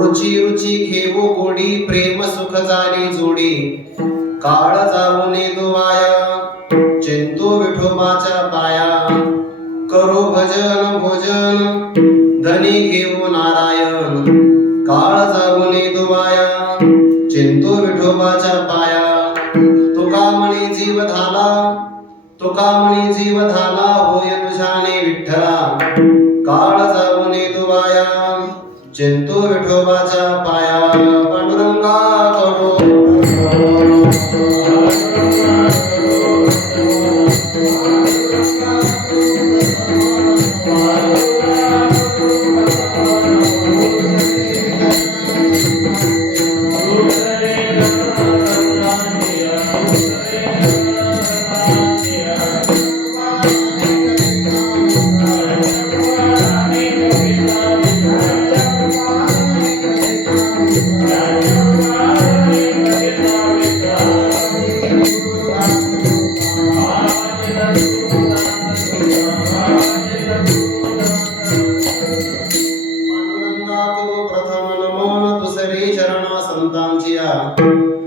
रुची रुची घेऊ गोडी प्रेम सुख झाली जोडी काळ जाऊ ने दुवाया चिंतू विठोबाच्या पाया करू भजन भोजन धनी घेऊ नारायण काळ जाऊ ने दुवाया चिंतू विठोबाच्या पाया तुका म्हणे जीव धाला होय तुझ्याने विठ्ठला काळ जाऊ ने दुवाया चिंतू विठोबाच्या पाया पांडुरंगा करो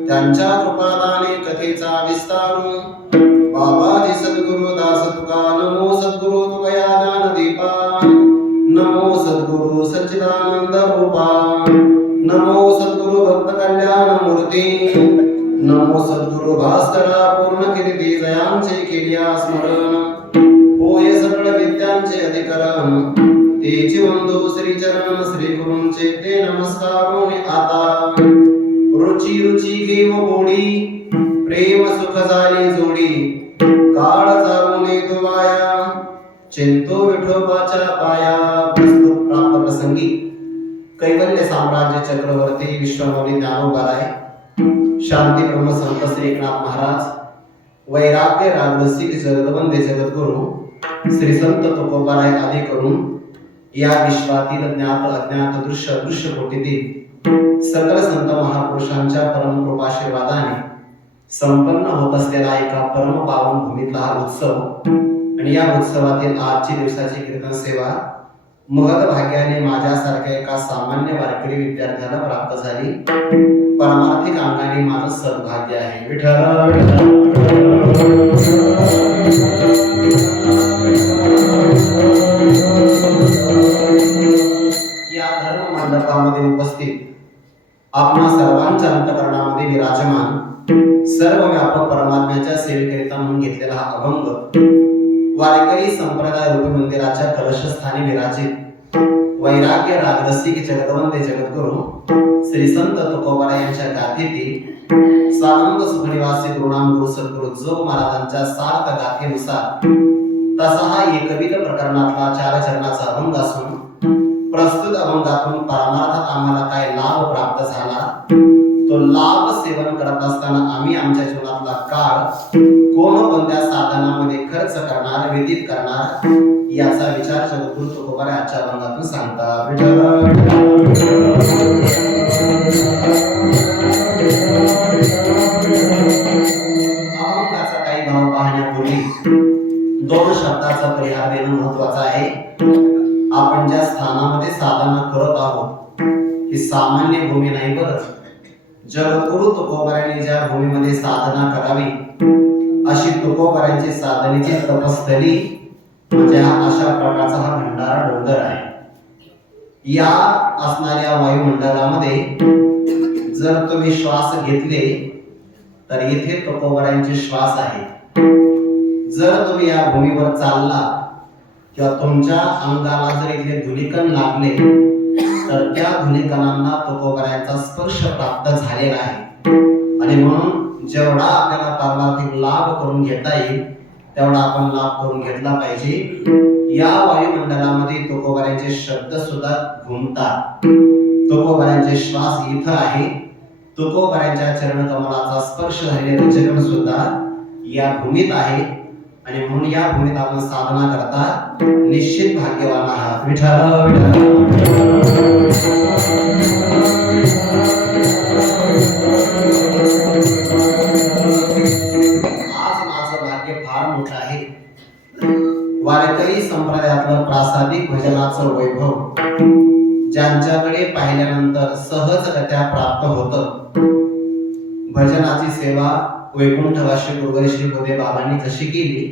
त्यांच्या कृपादाने कथेचा विस्तारू बाबाजी सद्गुरु दास तुका नमो सद्गुरु तुकया ज्ञान दीपा नमो सद्गुरु सच्चिदानंद रूपा नमो सद्गुरु भक्त कल्याण मूर्ती नमो सद्गुरु भास्करा पूर्ण कीर्ती जयांचे केलिया स्मरण होय सकळ विद्यांचे अधिकरण तेची वंदू श्री चरण श्री गुरूंचे ते नमस्कारोने आता रुची रुची घेऊ गोडी प्रेम सुख झाली जोडी काळ जाऊ ने दुवाया चिंतू विठोबाच्या पाया प्रस्तुत प्राप्त प्रसंगी कैवल्य साम्राज्य चक्रवर्ती विश्वमौली ज्ञानोबाराय शांती ब्रह्म संत श्री एकनाथ महाराज वैराग्य रागरसिक जगदवंदे जगद्गुरु श्री संत तुकोबाराय आदी करून या विश्वातील ज्ञात अज्ञात दृश्य दृश्य कोटीतील सकल संत महापुरुषांच्या परम कृपाशीर्वादाने संपन्न होत असलेला एका परम पावन भूमीतला हा उत्सव आणि या उत्सवातील आजची दिवसाची कीर्तन सेवा महत भाग्याने माझ्यासारख्या एका सामान्य वारकरी विद्यार्थ्याला प्राप्त झाली परमार्थिक अंगाने माझं सद्भाग्य आहे विठ्ठल या धर्म मंडपामध्ये उपस्थित आपणा सर्वांच्या अंतःकरणामध्ये विराजमान सर्व व्यापक परमात्म्याच्या सेवेकरिता म्हणून घेतलेला हा अभंग वारकरी संप्रदाय रूपी मंदिराच्या कलशस्थानी विराजित वैराग्य रागरसिक जगदवंदे जगद्गुरु श्री संत तुकोबाराय यांच्या गाथेतील स्वानंद सुखनिवासी गुरुनाम गुरु सद्गुरु जोग महाराजांच्या सार्थ गाथेनुसार तसा हा एकविध प्रकरणातला 4 चरणाचा अभंग असून प्रस्तुत अभंगातून परमार्थात आम्हाला काय लाभ प्राप्त झाला तो लाभ सेवन करत असताना आम्ही आमच्या जीवनातला काळ कोणकोणत्या साधनामध्ये खर्च करणार व्यतीत करणार याचा विचार जगद्गुरु तुकोबाराय आजच्या अभंगातून सांगतात विघ्नाचा परिहार देणं महत्वाचं आहे. आपण ज्या स्थानामध्ये साधना करत आहोत ही सामान्य भूमी नाही बरं. जगद्गुरु तुकोबारायांनी ज्या भूमीमध्ये साधना करावी अशी तुकोबारायांची साधनेची तपस्थली म्हणजे अशा प्रकारचा हा भंडारा डोंगर आहे. या असणाऱ्या वायुमंडलामध्ये जर तुम्ही श्वास घेतले तर इथे तुकोबारायांचे श्वास आहे. जर तुम्ही या भूमीवर चालला किंवा तुमच्या अंगाला जर इथले धुलीकण लागले तर त्या धुलीकणांना तुकोबारायांचा स्पर्श प्राप्त झालेला आहे. आणि म्हणून जेवढा आपल्याला पारमार्थिक लाभ करून घेता येईल तेवढा आपण लाभ करून घेतला पाहिजे. या वायुमंडलामध्ये तुकोबारायांचे शब्द सुद्धा घुमतात. तुकोबारायांचे श्वास इथं आहे. तुकोबारायांच्या चरणकमलाचा स्पर्श झालेले रजकण सुद्धा या भूमीत आहे. आणि म्हणून या भूमीत आपण साधना करता निश्चित भाग्यवान आहात. विठ्ठल आज माझं भाग्य फार मोठं आहे. वारकरी संप्रदायातलं प्रासादिक भजनाचं वैभव ज्यांच्याकडे पाहिल्यानंतर सहजगत्या प्राप्त होतं. भजनाची सेवा वैकुंठवासी गुरुवारी श्री बोधे बाबांनी जशी केली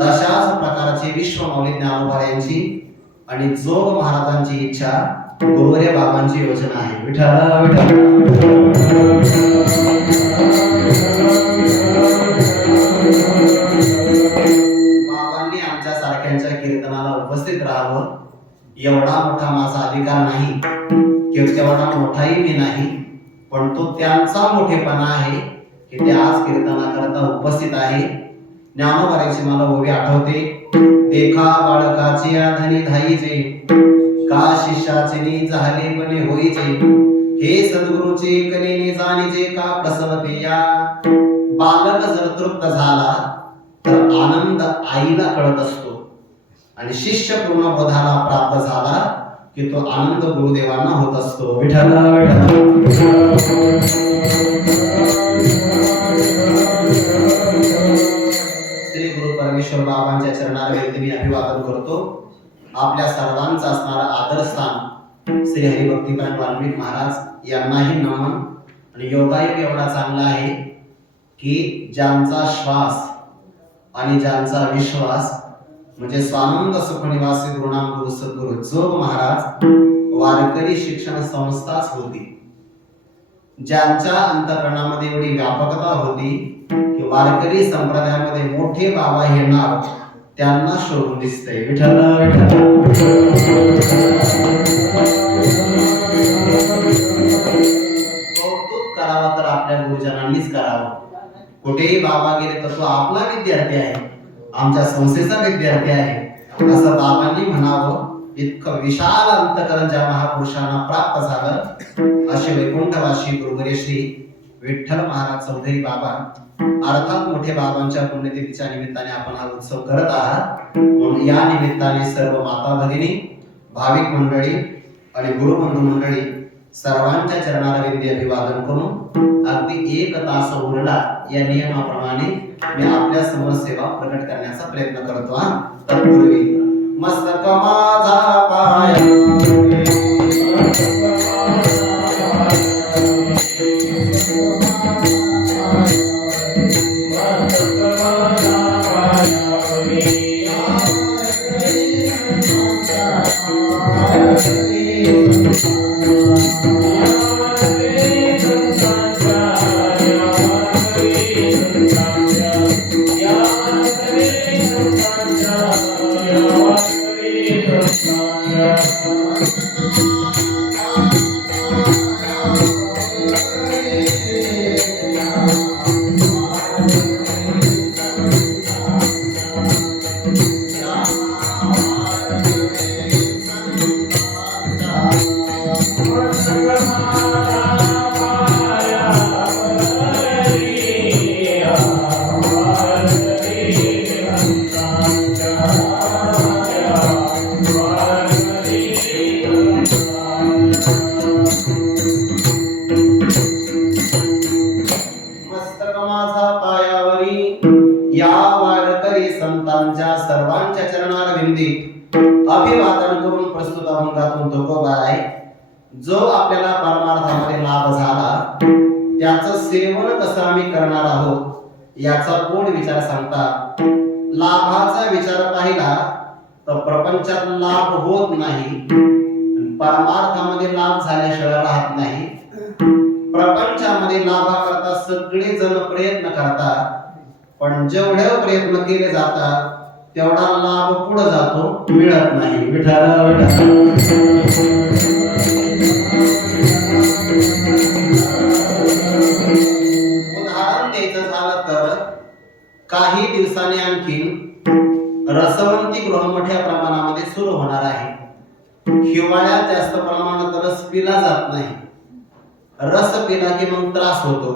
तशाच प्रकारची विश्वमौली ज्ञानोबा यांची आणि जोग महाराजांची इच्छा गुरुवारी बाबांची योजना आहे. विठ्ठल बाबांनी आमच्या सारख्यांच्या कीर्तनाला उपस्थित राहावं एवढा मोठा माझा अधिकार नाही किंवा तेवढा मोठाही मी नाही, पण तो त्यांचा मोठेपणा आहे की ते आज कीर्तनाकरता उपस्थित आहे. ज्ञानोबाची मला ओवी आठवते. देखा बाळकाची आधनी धाईचे का शिष्याचे नी झाले बने होईचे हे सद्गुरूचे कलेने जाणीचे का प्रसवते या. बालक जर तृप्त झाला तर आनंद आईला कळत असतो आणि शिष्य पूर्ण बोधाला प्राप्त झाला की तो आनंद गुरुदेवांना होत असतो. विठ्ठल श्री गुरु परमेश्वर बाबांच्या चरणाला मी अभिवादन करतो. आपल्या सर्वांचा असणारा आदरस्थान श्री हरिभक्तीपरायण वाल्मिक महाराज यांनाही नमन. आणि योगायोग एवढा चांगला आहे की ज्यांचा श्वास आणि ज्यांचा विश्वास म्हणजे स्वानंद सुखनिवासी गुरुनाम गुरु सद्गुरु जोग महाराज वारकरी शिक्षण संस्थाच होती. ज्यांच्या अंतःकरणामध्ये एवढी व्यापकता होती की वारकरी संप्रदायामध्ये मोठे बाबा हे नाव त्यांना शोभून दिसते. विठ्ठल कौतुक करावं तर आपल्या गुरुजनांनीच करावं. कुठेही बाबा गेले तर तो आपला विद्यार्थी आहे, आमच्या संस्थेचा विद्यार्थी आहे असं बाबांनी म्हणावं. इतकं विशाल अंतकरण ज्या महापुरुषांना प्राप्त झालं असे वैकुंठवासी गुरुवर्य श्री विठ्ठल महाराज चौधरी बाबा अर्थात मोठे बाबांच्या पुण्यतिथीच्या निमित्ताने आपण हा उत्सव करत आहात. म्हणून या निमित्ताने सर्व माता भगिनी, भाविक मंडळी आणि गुरुबंधू मंडळी सर्वांच्या चरणाला विनंती अभिवादन करून अगदी 1 तास उरला या नियमाप्रमाणे मी आपल्या समोर सेवा प्रकट करण्याचा प्रयत्न करतो. तत्पूर्वी मस्तक माझा पाय भगवंतांच्या सर्वांच्या चरणारविंदी अभिवादन करून प्रस्तुत अभंगातून तुकोबाई जो आपल्याला परमार्थामध्ये लाभ झाला त्याचं सेवन कसं आम्ही करणार आहोत याचा कोण विचार सांगतात. लाभाचा विचार पाहिला तर प्रपंचात लाभ होत नाही, परमार्थामध्ये लाभ झाल्याशिवाय राहत नाही. प्रपंचामध्ये लाभाकरता सगळे जण प्रयत्न करतात, पण जेवढे प्रयत्न केले जातात तेवढा लाभ पुढे जातो, मिळत नाही. उदाहरण द्यायचं झालं तर काही दिवसांनी आणखी रसवंती गृह मोठ्या प्रमाणामध्ये सुरू होणार आहे. हिवाळ्यात जास्त प्रमाणात रस पिला जात नाही, रस पिला की मग त्रास होतो.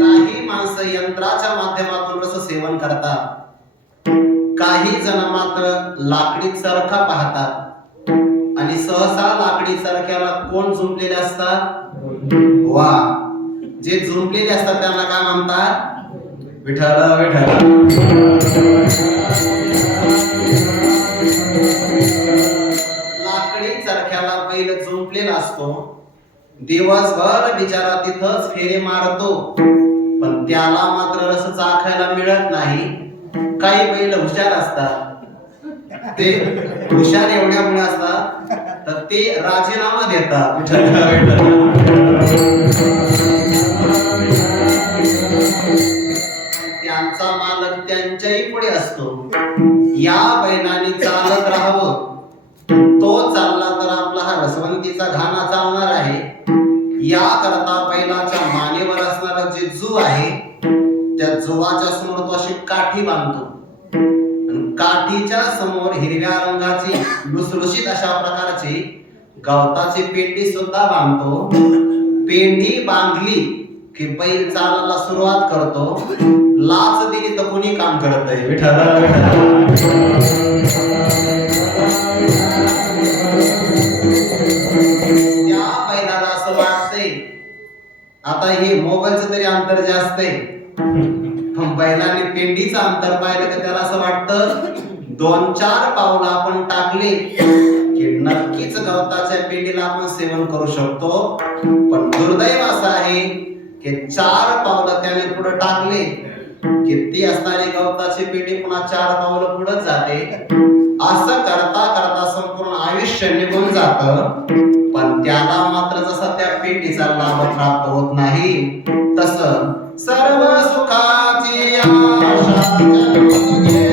काही माणसं यंत्राच्या माध्यमातून रस सेवन करतात, काही जण मात्र लाकडी चरखा पाहतात आणि सहसा लाकडी चरख्याला कोण झुंपलेले असतात? वा, जे झुंपलेले असतात त्यांना काय म्हणतात? विठ्ठल विठ्ठल. लाकडी चरख्याला बैल झुंपलेला असतो, दिवसभर बिचारा तिथंच फेरे मारतो, पण त्याला मात्र रस चाखायला मिळत नाही. काही बैल हुशार असतात, ते हुशार एवढ्यामुळे असतात तर ते राजीनामा देतात. त्यांचा मालक त्यांच्याही पुढे असतो. या बैलांनी चालत राहावं, तो चालला तर आपला हा रसवंतीचा घाना चालणार आहे. या करता बैलाच्या मानेवर असणारा जे जू आहे त्या जुवाच्या समोर तो अशी काठी बांधतो, काठीच्या समोर हिरव्या रंगाची लुसलुशीत अशा प्रकारची गवताची पेंडी सुद्धा बांधतो. पेंडी बांधली की बैल चालायला सुरुवात करतो. लाच दिली तर कोणी काम करतंय? विठ्ठल. त्या बैलाला असं वाटतंय आता हे मोबाईलचं तरी अंतर जास्त आहे, पण बैलाने पेंडीचं अंतर पाहिलं तर त्याला असं वाटतं 2-4 पावलं आपण टाकले की नक्कीच गवताच्या पेंडीला आपण सेवन करू शकतो. पण दुर्दैव असं आहे की 4 पावलं त्याने पुढे टाकले की ती असणारी गवताची पेंडी पुन्हा 4 पावलं पुढे जाते. असं करता करता संपूर्ण आयुष्य निघून जातं, पण त्याला मात्र जसा त्या पेंडीचा लाभ प्राप्त होत नाही तसं सर्व सुखाची आशा जन्मगे.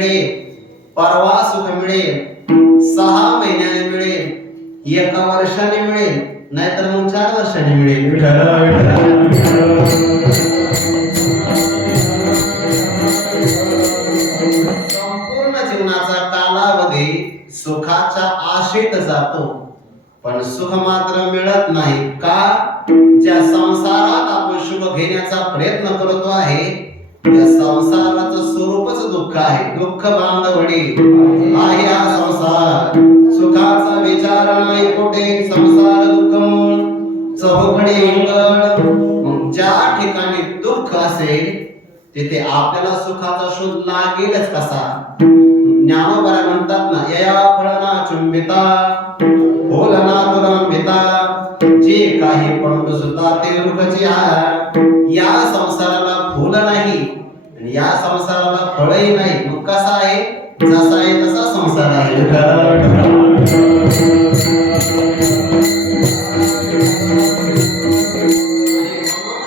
मिळेल, परवा सुख मिळेल, 6 महिन्याने मिळेल, 1 वर्षाने मिळेल, नाहीतर मग 4 वर्षाने मिळेल. संपूर्ण जीवनाचा कालावधी सुखाच्या आशेत जातो, पण सुख मात्र मिळत नाही. का? ज्या संसारात आपण सुख घेण्याचा प्रयत्न करतो आहे त्या संसाराचं स्वरूपच दुःख आहे. दुःख बांधवडी आहे हा संसार, सुखाचा विचार नाही कुठे. संसार दुःख मूळ चौघडे इंगळ. मग ज्या ठिकाणी दुःख असेल तिथे आपल्याला सुखाचा शोध लागेलच कसा. ज्ञानोबा म्हणतात ना, यया फळना चुंबिता बोलना तुरंबिता, जे काही पंडू सुद्धा ते रुखची आहे. या संसाराला फुल नाही आणि या संसाराला फळही नाही. मग कसा आहे? जसा आहे तसा संसार आहे.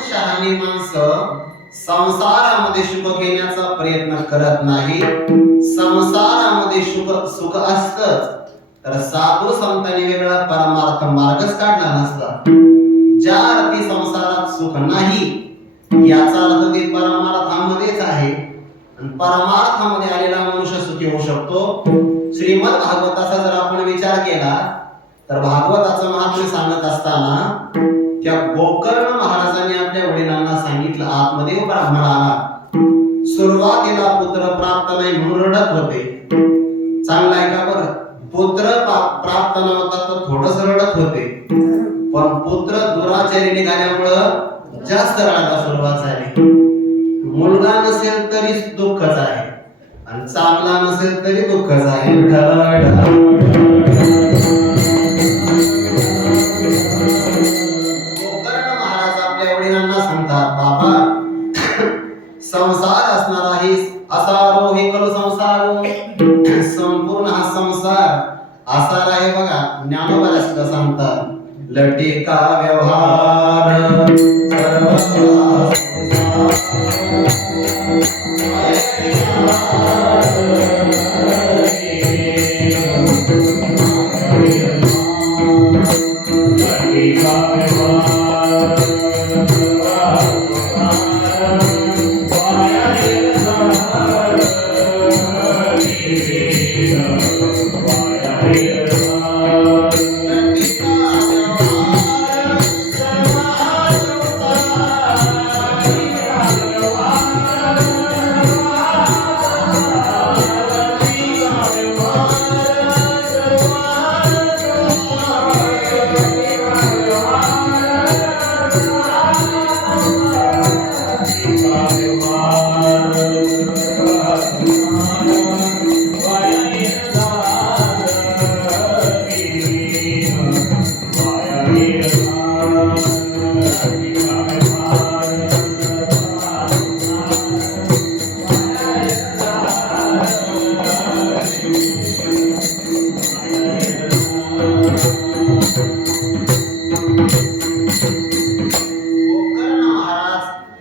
शहाणी माणसं संसारामध्ये सुख घेण्याचा प्रयत्न करत नाही. संसारामध्ये सुख असतच तर साधू संतांनी वेगळा परमार्थ मार्गच काढला नसता. ज्या अर्थी संसारात सुख नाही याचा अर्थ ते परमार्थामध्येच आहे. आणि परमार्थामध्ये आलेला मनुष्य सुखी होऊ शकतो. श्रीमद भागवताचा जर आपण विचार केला तर भागवताचं महात्म्य सांगत असताना त्या गोकर्ण महाराजांनी आपल्या वडिलांना सांगितलं, आत्मदेव ब्राह्मणाला सुरुवातीला पुत्र प्राप्त नाही म्हणून रडत होते. चांगला आहे का बरं? पुत्र प्राप्त नव्हता तर थोडस रडत होते, पण पुत्र दुराचारी निघाल्यामुळं जास्त रडायला सुरुवात झाली. मुलगा नसेल तरी दुःखच आहे आणि चांगला नसेल तरी दुःखच आहे. गोकर्ण महाराज आपल्या वडिलांना सांगतात, बाबा संसार असणार आहे, असारो हे कल संसार, संपूर्ण हा संसार असार आहे. बघा ज्ञानोबा सुद्धा सांगतात, लटिका व्यवहार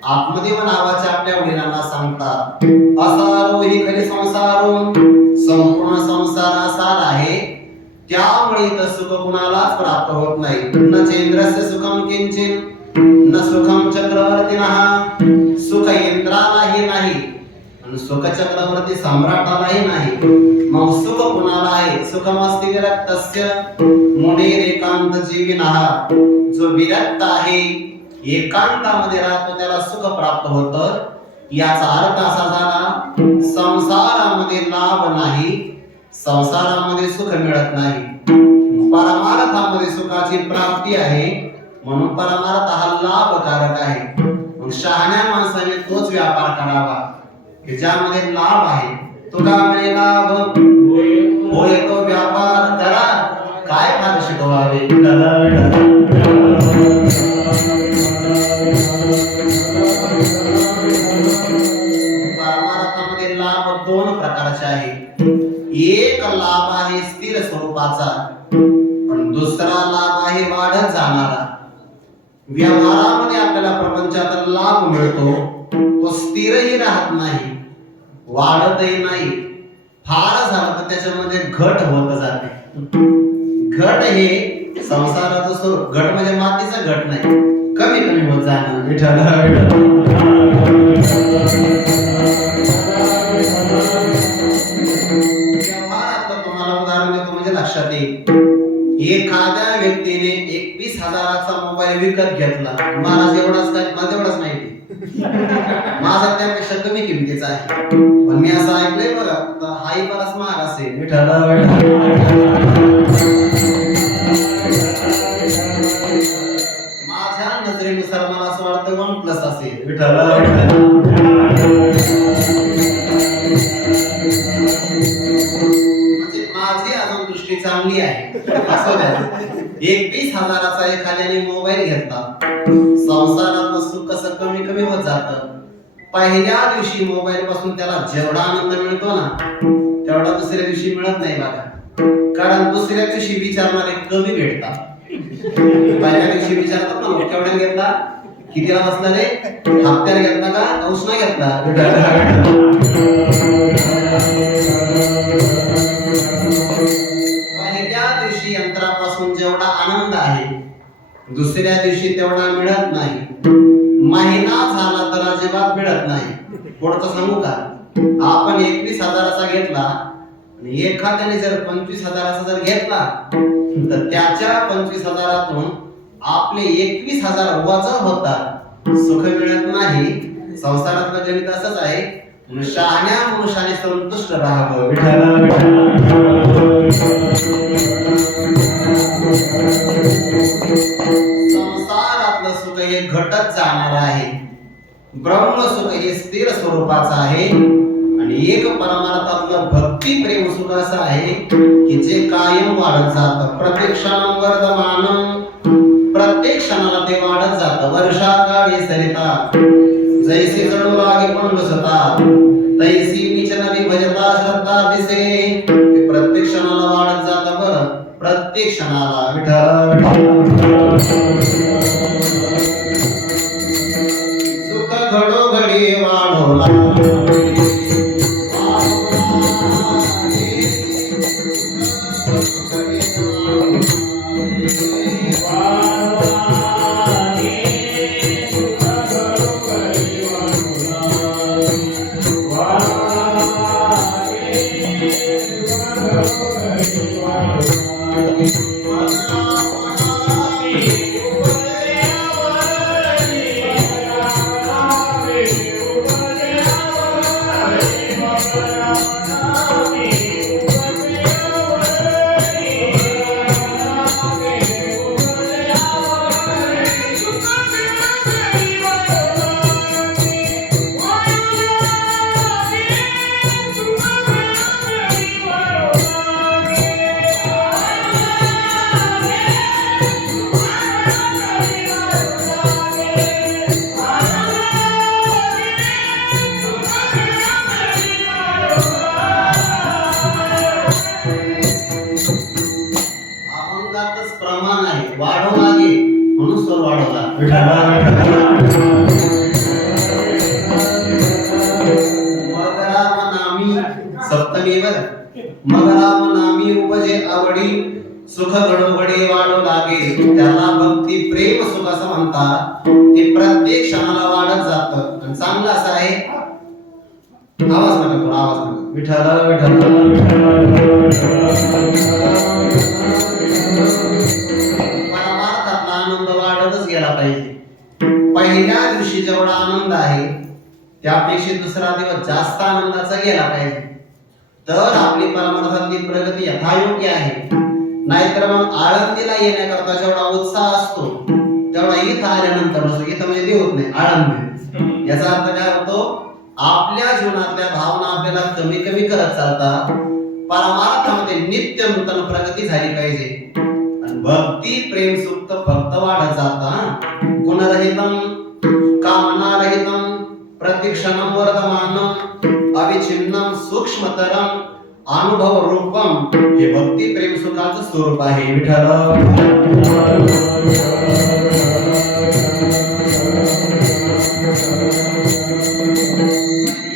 आत्मदेव नावाच्या आपल्या वडिलांना सांगतात, असारो ही खरी संसारो, संपूर्ण संसार असार आहे. त्यामुळे तर सुख कुणालाच प्राप्त होत नाही. न चेंद्रस्य सुखम किंचित न सुखम चक्रवर्तीनः, सुख इंद्रालाही नाही आणि सुख चक्रवर्ती सम्राटालाही नाही. मग सुख कुणाला आहे? सुखमस्ति विरक्तस्य मुनिरेकांत जीविनः, जो विरक्त आहे एकांतामध्ये राहतो त्याला सुख प्राप्त होतं. याचा अर्थ असा झाला, संसारामध्ये लाभ नाही, संसारामध्ये सुख मिळत नाही. परमार्थामध्ये सुखाची प्राप्ती आहे, म्हणून परमार्थ हा लाभकारक आहे. मग शहाण्या माणसाने तोच व्यापार करावा की ज्यामध्ये लाभ आहे. तुका म्हणे लाभ होय तो व्यापार करा, काय फार शिकवावे. परमार्थामध्ये लाभ 2 प्रकारचे आहे. एक लाभ आहे स्थिर स्वरूपाचा, पण दुसरा लाभ आहे वाढत जाणारा. व्यवहारामध्ये आपल्याला प्रपंचात लाभ मिळतो, तो स्थिरही राहत नाही, वाढतही नाही, फार झालं तर त्याच्यामध्ये घट होत जाते. घट हे संसाराचं स्वरूप. घट म्हणजे मातीचा घट नाही, कमी कमी होत जाणं. विठ्ठल व्यवहारातलं तुम्हाला उदाहरण देतो म्हणजे लक्षात येईल. एखाद्या व्यक्तीने 21,000चा मोबाईल विकत घेतला. महाराज एवढाच काय, मला तेवढाच माहिती, माझा त्यापेक्षा कमी किमतीचा आहे. पण मी असं ऐकलंय बघा, तर हाही बराच महाग असेल. विठ्ठल माझ्या नजरेनुसार मला असं वाटतं OnePlus असेल. विठ्ठल म्हणजे माझी अजून दृष्टी चांगली आहे. असं द्या. 21,000चा एखाद्याने मोबाईल घेतला. संसारातलं सुख कसं कमी कमी होत जातं. पहिल्या दिवशी मोबाईल पासून त्याला जेवढा आनंद मिळतो ना, तेवढा दुसऱ्या दिवशी मिळत नाही बघा. कारण दुसऱ्या दिवशी विचारणारे कमी भेटतात. पहिल्या दिवशी विचारतात ना, केवढ्याने घेतला, कितीला बसला रे, हप्त्याने घेतला का उसना घेतला. पहिल्या दिवशी यंत्रापासून जेवढा आनंद आहे, दुसऱ्या दिवशी तेवढा मिळत नाही. महिना झाला तर अजिबात मिळत नाही. पुढचं सांगू का, आपण 21,000चा घेतला आणि एखाद्याने जर 25,000चा जर घेतला, तर त्याच्या 25,000तून आपले 21,000 वजा होतात. सुख मिळत नाही. संसारातलं गणित असंच आहे. शहाण्या मनुष्याने संतुष्ट राहावं. संसारातलं सुख हे घटत जाणार आहे. ब्रह्म सुख हे स्थिर स्वरूपाचं आहे. आणि एक परमार्थातलं भक्ती प्रेम सुख असं आहे की जे कायम वाढत जातं. प्रत्येक क्षणं वर्धमानं, प्रत्येक क्षणाला ते वाढत जातं. वर्षाकाळी सरिता जैसे चढू लागे पण बसतात, तैसी नीच नवी भजता श्रद्धा दिसे. ते प्रत्येक क्षणाला वाढत जातं. बरं, प्रत्येक क्षणाला. विठ्ठल सुख घडोघडी वाढवला. प्रमाण आहे, वाढव लागे म्हणून स्वर वाढवला. मग राम नामी सप्तमी वर, मग राम नामी उपजे आवडी, सुख घडोघडी वाढू लागे. त्याला भक्ती प्रेम सुख असं म्हणतात. ते प्रत्येक क्षणाला वाढत जातं. आणि चांगलं असं आहे. आवाज नका, आवाज नका. विठ्ठल विठ्ठल परमार्थातला आनंद वाढतच गेला पाहिजे. पहिल्या दिवशी जेवढा आनंद आहे त्यापेक्षा दुसरा दिवस जास्त आनंदाचा गेला पाहिजे. तर आपली परमार्थातली प्रगती यथायोग्य आहे. नाहीतर मग आळंदीला येण्याकरता जेवढा उत्साह असतो तेवढा इथं आल्यानंतर नसतो. इथं म्हणजे ते होत नाही, आळंदी. याचा अर्थ काय होतो, आपल्या जीवनातल्या भावना आपल्याला कमी कमी करत चालतात. परमार्थामध्ये नित्य नूतन प्रगती झाली पाहिजे. आणि भक्ती प्रेम सुक्त फक्त वाढत जाता. गुणरहितम कामनारहितम प्रतिक्षणम वर्धमानम अविच्छिन्नम सूक्ष्मतरम अनुभव रूपम हे भक्ती प्रेम सुखाचं स्वरूप आहे. विठ्ठल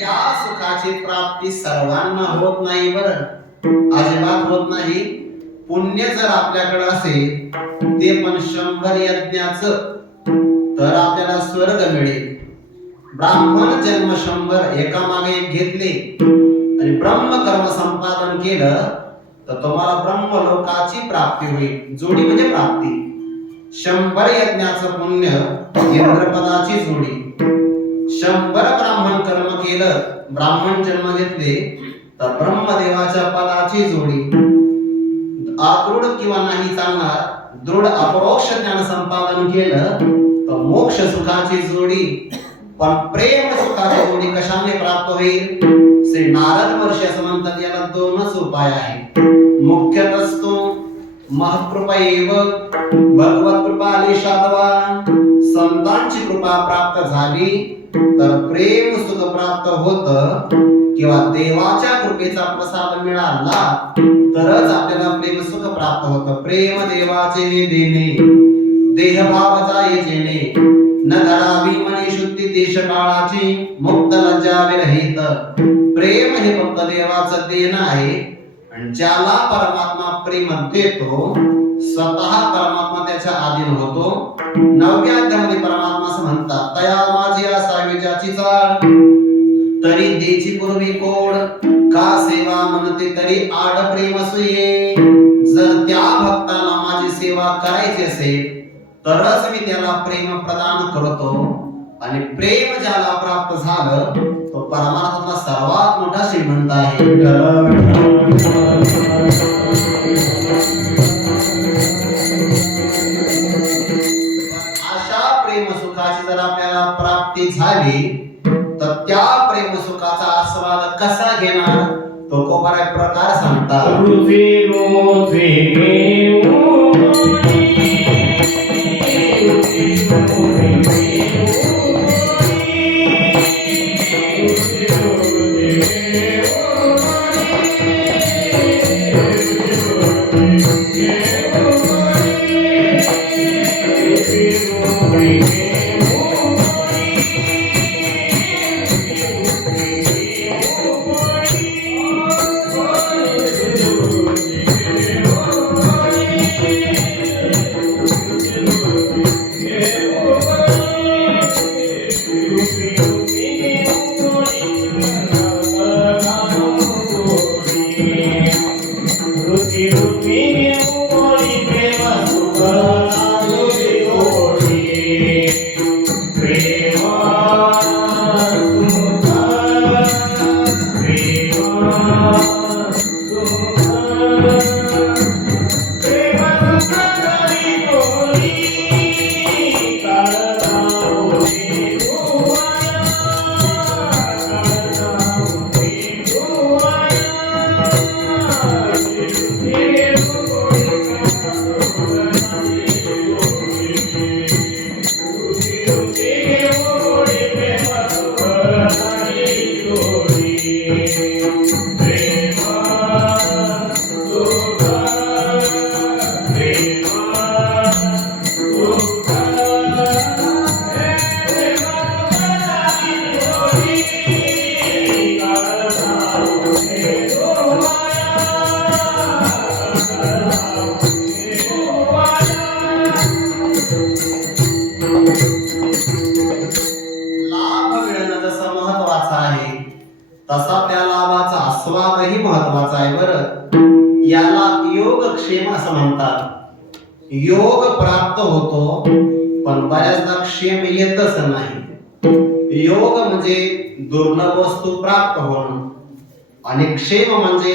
या सुखाची प्राप्ती प्राप्ती सर्वांना होत नाही बरं, अजिबात होत नाही. पुण्य जर आपल्याकडे असेल ते पण 100 यज्ञाचं, तर आपल्याला स्वर्ग मिळेल. ब्राह्मण जन्म 100 एकामागे एक घेतले आणि ब्रह्मकर्म संपादन केलं तर तुम्हाला ब्रह्मलोकाची प्राप्ती होईल. जोडी म्हणजे प्राप्ती. 100 यज्ञाचं पुण्य इंद्रपदाची जोडी. 100 ब्राह्मण कर्म केलं, ब्राह्मण जन्म घेतले तर ब्रह्मदेवाच्या पदाची जोडी. अदृढ किंवा नाही चालणार, दृढ अपरोक्ष ज्ञान संपादन केलं तर मोक्ष सुखाची जोडी. पण प्रेम सुखाची जोडी कशाने प्राप्त होईल? श्री नारद महर्षी असं म्हणतात, याला 2च उपाय आहेत. मुख्यतस्तु महत्कृपैव भगवत कृपा लेशाद्वा. संतांची कृपा प्राप्त झाली तर प्रेम सुख प्राप्त होत, किंवा देवाच्या कृपेचा प्रसाद मिळाला तरच आपल्याला प्रेम सुख प्राप्त होतं. प्रेम देवाचे देणे, देहभाव जाये जेणे. न धरावी मनी शुद्धी देश काळाची, मुक्त लज्जा विरहित. प्रेम हे फक्त देवाचं देणं आहे. आणि ज्याला परमात्मा प्रेम देतो, स्वतः परमात्मा त्याच्या अधीन होतो. 9व्या अध्यायामध्ये परमात्मा असं म्हणतात, तया माझी असावी ज्याची चाल, तरी देची पूर्वी कोड. का सेवा म्हणते तरी आड प्रेम सुये. जर त्या भक्ताला माझी सेवा करायची असेल तरच मी त्याला प्रेम प्रदान करतो. आणि प्रेम ज्याला प्राप्त झालं तो परमार्थातला सर्वात मोठा श्रीमंत आहे. अशा प्रेम सुखाची जर आपल्याला प्राप्ती झाली तर त्या प्रेम सुखाचा आस्वाद कसा घेणार तो कोपरा प्रकार सांगतात. तसा त्या लाभाचा आस्वादही महत्वाचा आहे बरं. याला योगक्षेम असं म्हणतात. योग प्राप्त होतो पण बऱ्याचदा क्षेम येतच नाही. योग म्हणजे दुर्लभ वस्तू प्राप्त होणं आणि क्षेम म्हणजे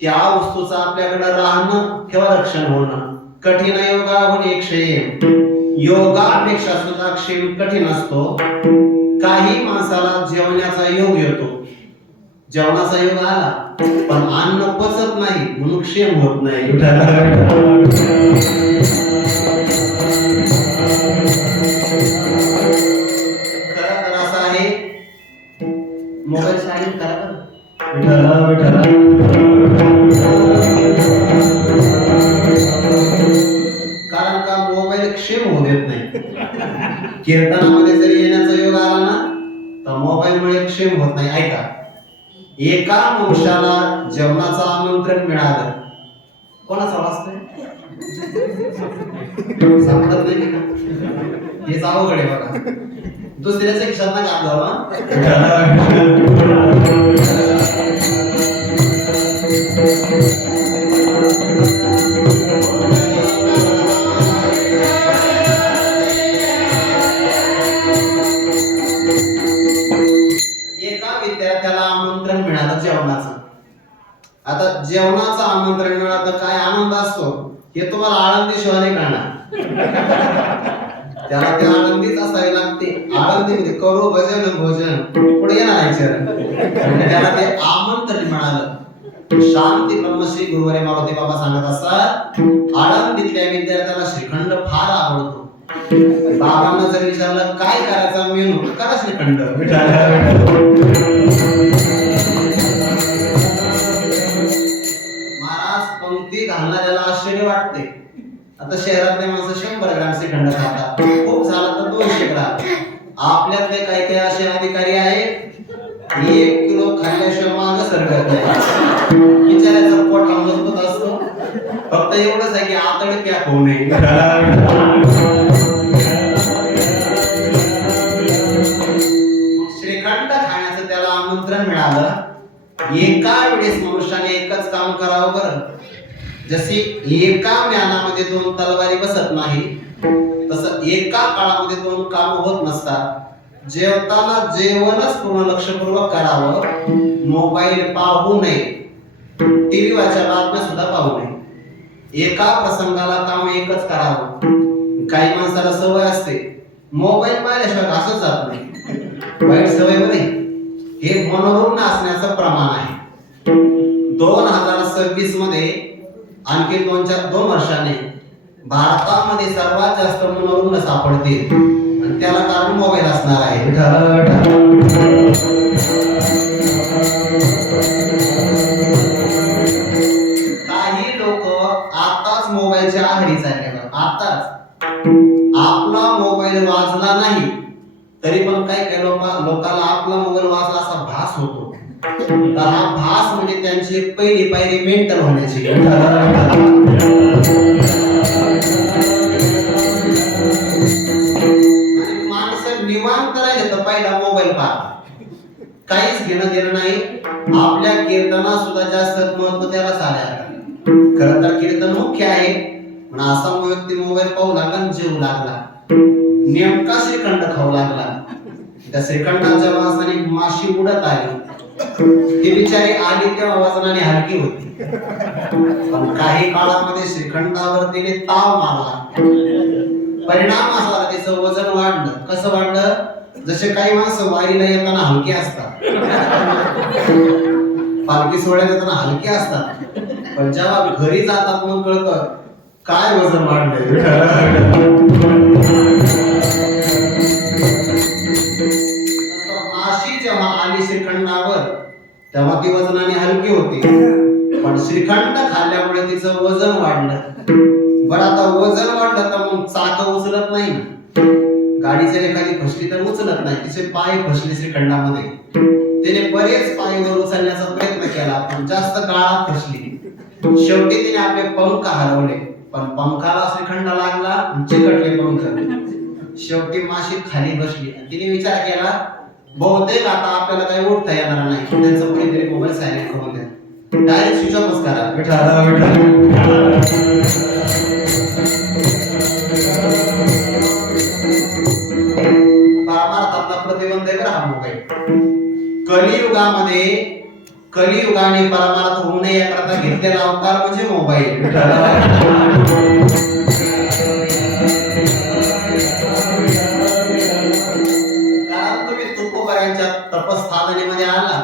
त्या वस्तूचं आपल्याकडे राहणं किंवा रक्षण होणं. कठीण योगाहून एक क्षेम. योगापेक्षा सुद्धा क्षेम कठीण असतो. काही माणसाला जेवण्याचा योग येतो, जेवणाचा योग आला पण अन्न पचत नाही म्हणून क्षेम होत नाही. खरं तर असं आहे, मोबाईल सायलेंट करा. कारण का मोबाईल क्षेम होऊ देत नाही. कीर्तनामध्ये जरी येण्याचा योग आला ना तर मोबाईल मुळे क्षेम होत नाही. ऐका, एका मनुष्याला जेवणाचं आमंत्रण मिळालं. कोणाचा वाचतोय समजत नाही का? हे अवघड आहे बघा. दुसऱ्याच्या खिशात ना काम झाला. एका विद्यार्थ्याला आमंत्रण मिळालं जेवणाचं. आता जेवणाचं आमंत्रण मिळालं तर काय आनंद असतो हे तुम्हाला आळंदी शिवाय नाही कळणार. त्याला ते आनंदीच असावे लागते. आनंदीमध्ये करो भजन भोजन पुढे येणार आहे. त्याला ते आमंत्रण मिळालं. शांती ब्रह्मश्री गुरुवारी मारुती बाबा सांगत असतात, आळंदीतल्या विद्यार्थ्याला श्रीखंड फार आवडतो. बाबांना जर विचारलं काय करायचा मेनू, करा श्रीखंड. महाराज पंक्ती घालणाऱ्याला आश्चर्य वाटते. आता शहरातले माणसं 100 ग्राम श्रीखंड खातात, खूप झाला तर 200 ग्राम. आपल्यातले काही काही असे अधिकारी आहेत 1 किलो खाल्ल्याशिवाय माग सरकत नाही. बिचाऱ्याचा पोट मजबूत असतो, फक्त एवढंच आहे की आतडे पॅक होऊ नये. श्रीखंड खाण्याचं त्याला आमंत्रण मिळालं. एका वेळेस मनुष्याने एकच काम करावं बरं. जसे एका म्यानामध्ये 2 तलवारी बसत नाही, तसं एका काळामध्ये 2 काम होत नसतात. जेवताना जेवणच पूर्ण लक्षपूर्वक करावं. मोबाईल पाहू नये, टीव्ही वरच्या बातम्या सुद्धा पाहू नये. एका प्रसंगाला काम एकच करावं. काही माणसाला सवय असते मोबाईल पाहिल्याशिवाय घासच जात नाही. वाईट सवय बरे, हे मनोरुग्ण असण्याचं प्रमाण आहे. 2026 मध्ये आणखी 2 वर्षाने भारतामध्ये सर्वात जास्त मनोरुग्ण सापडतील आणि त्याला कारण मोबाईल असणार आहे. काही लोक आताच मोबाईलच्या आहारी चालले. आताच आपला मोबाईल वाजला नाही तरी पण काही लोकांना आपला मोबाईल वाजला असा भास होतो. तर हा भास म्हणजे त्यांची पहिली पायरी मेंटल होण्याची. माणसं निवांत राहिले तर पहिला मोबाईल पहा, काहीच घेणं देणं नाही. आपल्या कीर्तना सुद्धा जास्त महत्व त्याला आले. खरं तर कीर्तन मुख्य आहे, पण असा व्यक्ती मोबाईल पाहू लागला, जेवू लागला, नेमका श्रीखंड खाऊ लागला. त्या श्रीखंडाच्या वासाने माशी उडत आली. ती बिचारी आली तेव्हा वजनाने हलकी होती, पण काही काळामध्ये श्रीखंडावर तिने ताव मारला. परिणाम असा तिचं वजन वाढलं. कसं वाढलं? जसे काही माणसं वारीला येताना हलके असतात, पालखी सोहळ्यात येताना हलके असतात, पण जेव्हा घरी जातात मग कळतं काय वजन वाढलंय. माशी जेव्हा आली श्रीखंडावर तेव्हा ती वजनाने हलकी होती, पण श्रीखंड खाल्ल्यामुळे तिचं वजन वाढलं. बरं, आता वजन वाढलं तर मग चाक उचलत नाही ना. गाडी जर एखादी फसली तर उचलत नाही, तिचे पाय फसले श्रीखंडामध्ये. तिने बरेच पाय वर उचलण्याचा प्रयत्न केला पण जास्त काळात फसली. शेवटी तिने आपले पंख हरवले, पण पंखाला श्रीखंड लागला, चिकटले पंख. शेवटी माशी खाली बसली. तिने विचार केला बहुतेक आता आपल्याला काही उठता येणार नाही, त्यांचं कोणीतरी मोबाईल सायलेंट करून द्या, डायरेक्ट स्विच ऑफच करा. परमार्थाला प्रतिबंध आहे हा मोबाईल. कलियुगाने परमार्थ होऊ नये याकरता घेतलेला अवतार म्हणजे मोबाईल. कारण तुम्ही तुकोबारांच्या तपस्थापनेमध्ये आला,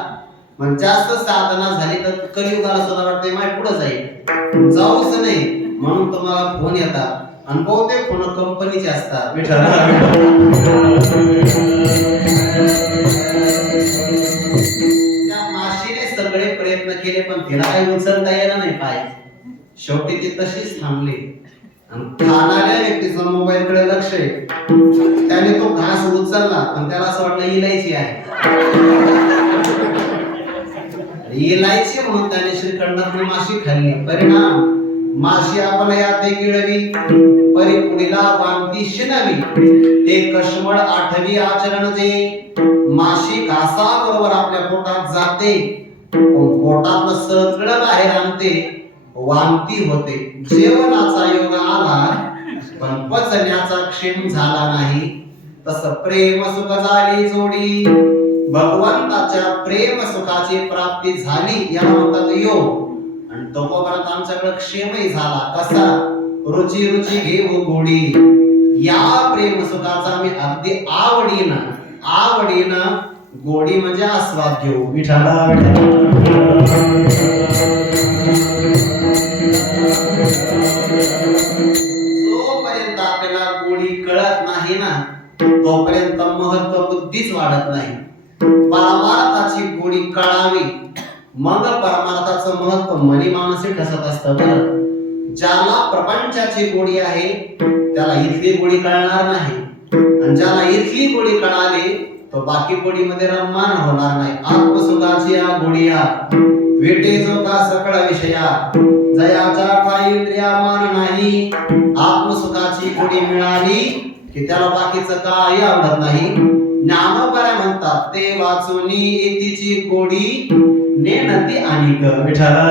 मग जास्त साधना झाली तर कलियुगाला सुद्धा वाटते माय पुढे जाईल, जाऊच नाही म्हणून तुम्हाला फोन येतात. आणि बहुतेक फोन कंपनीचे असतात. त्या माशीने सगळे प्रयत्न केले पण तिला काही उचलता येणार नाही पाय. शेवटी ती तशीच थांबली. खाणाऱ्या व्यक्तीचा मोबाईल कडे लक्ष आहे, त्याने तो घास उचलला पण त्याला असं वाटलं इलायची आहे. इलायची म्हणून त्याने श्रीखंडातली माशी खाल्ली. परिणाम माशी आपल्या गिळवी परी पुढीला वांती शिनवी. ते कश्मळ आठवी आचरण जे माशी घासा बरोबर आपल्या पोटात जाते, पोटातलं सगळं बाहेर आणते, वांती होते. जेवणाचा योग आला पण पचण्याचा क्षेम झाला नाही. तसं प्रेम सुख झाली जोडी, भगवंताच्या प्रेम सुखाची प्राप्ती झाली याला म्हणतात योग. आणि तोपर्यंत आमच्याकडे क्षेमही झाला. कसा? रुची रुची घेऊ गोडी. या प्रेम सुखाचा मी अगदी आवडीनं गोडी म्हणजे आस्वाद घेऊ. विठाला जोपर्यंत आपल्याला गोडी कळत नाही ना तोपर्यंत महत्व बुद्धीच वाढत नाही. परमार्थाची गोडी कळावी मग परमार्थाचं महत्व मनी मानसी ठसत असतं. बरं, ज्याला प्रपंचाची गोडी आहे त्याला इथली गोडी कळणार नाही, आणि ज्याला इथली गोडी कळाली तो बाकी गोडीमध्ये रममान होणार नाही. आत्मसुखाची या गोडीया वेटे जो का सकळ विषया, जयाचा ठाई इंद्रिया मान नाही. आत्मसुखाची गोडी मिळाली की त्याला बाकीचं काही आवडत नाही. ज्ञानोबा म्हणतात ते वाचुनी येतीची गोडी नेनती अनिक. विठ्ठला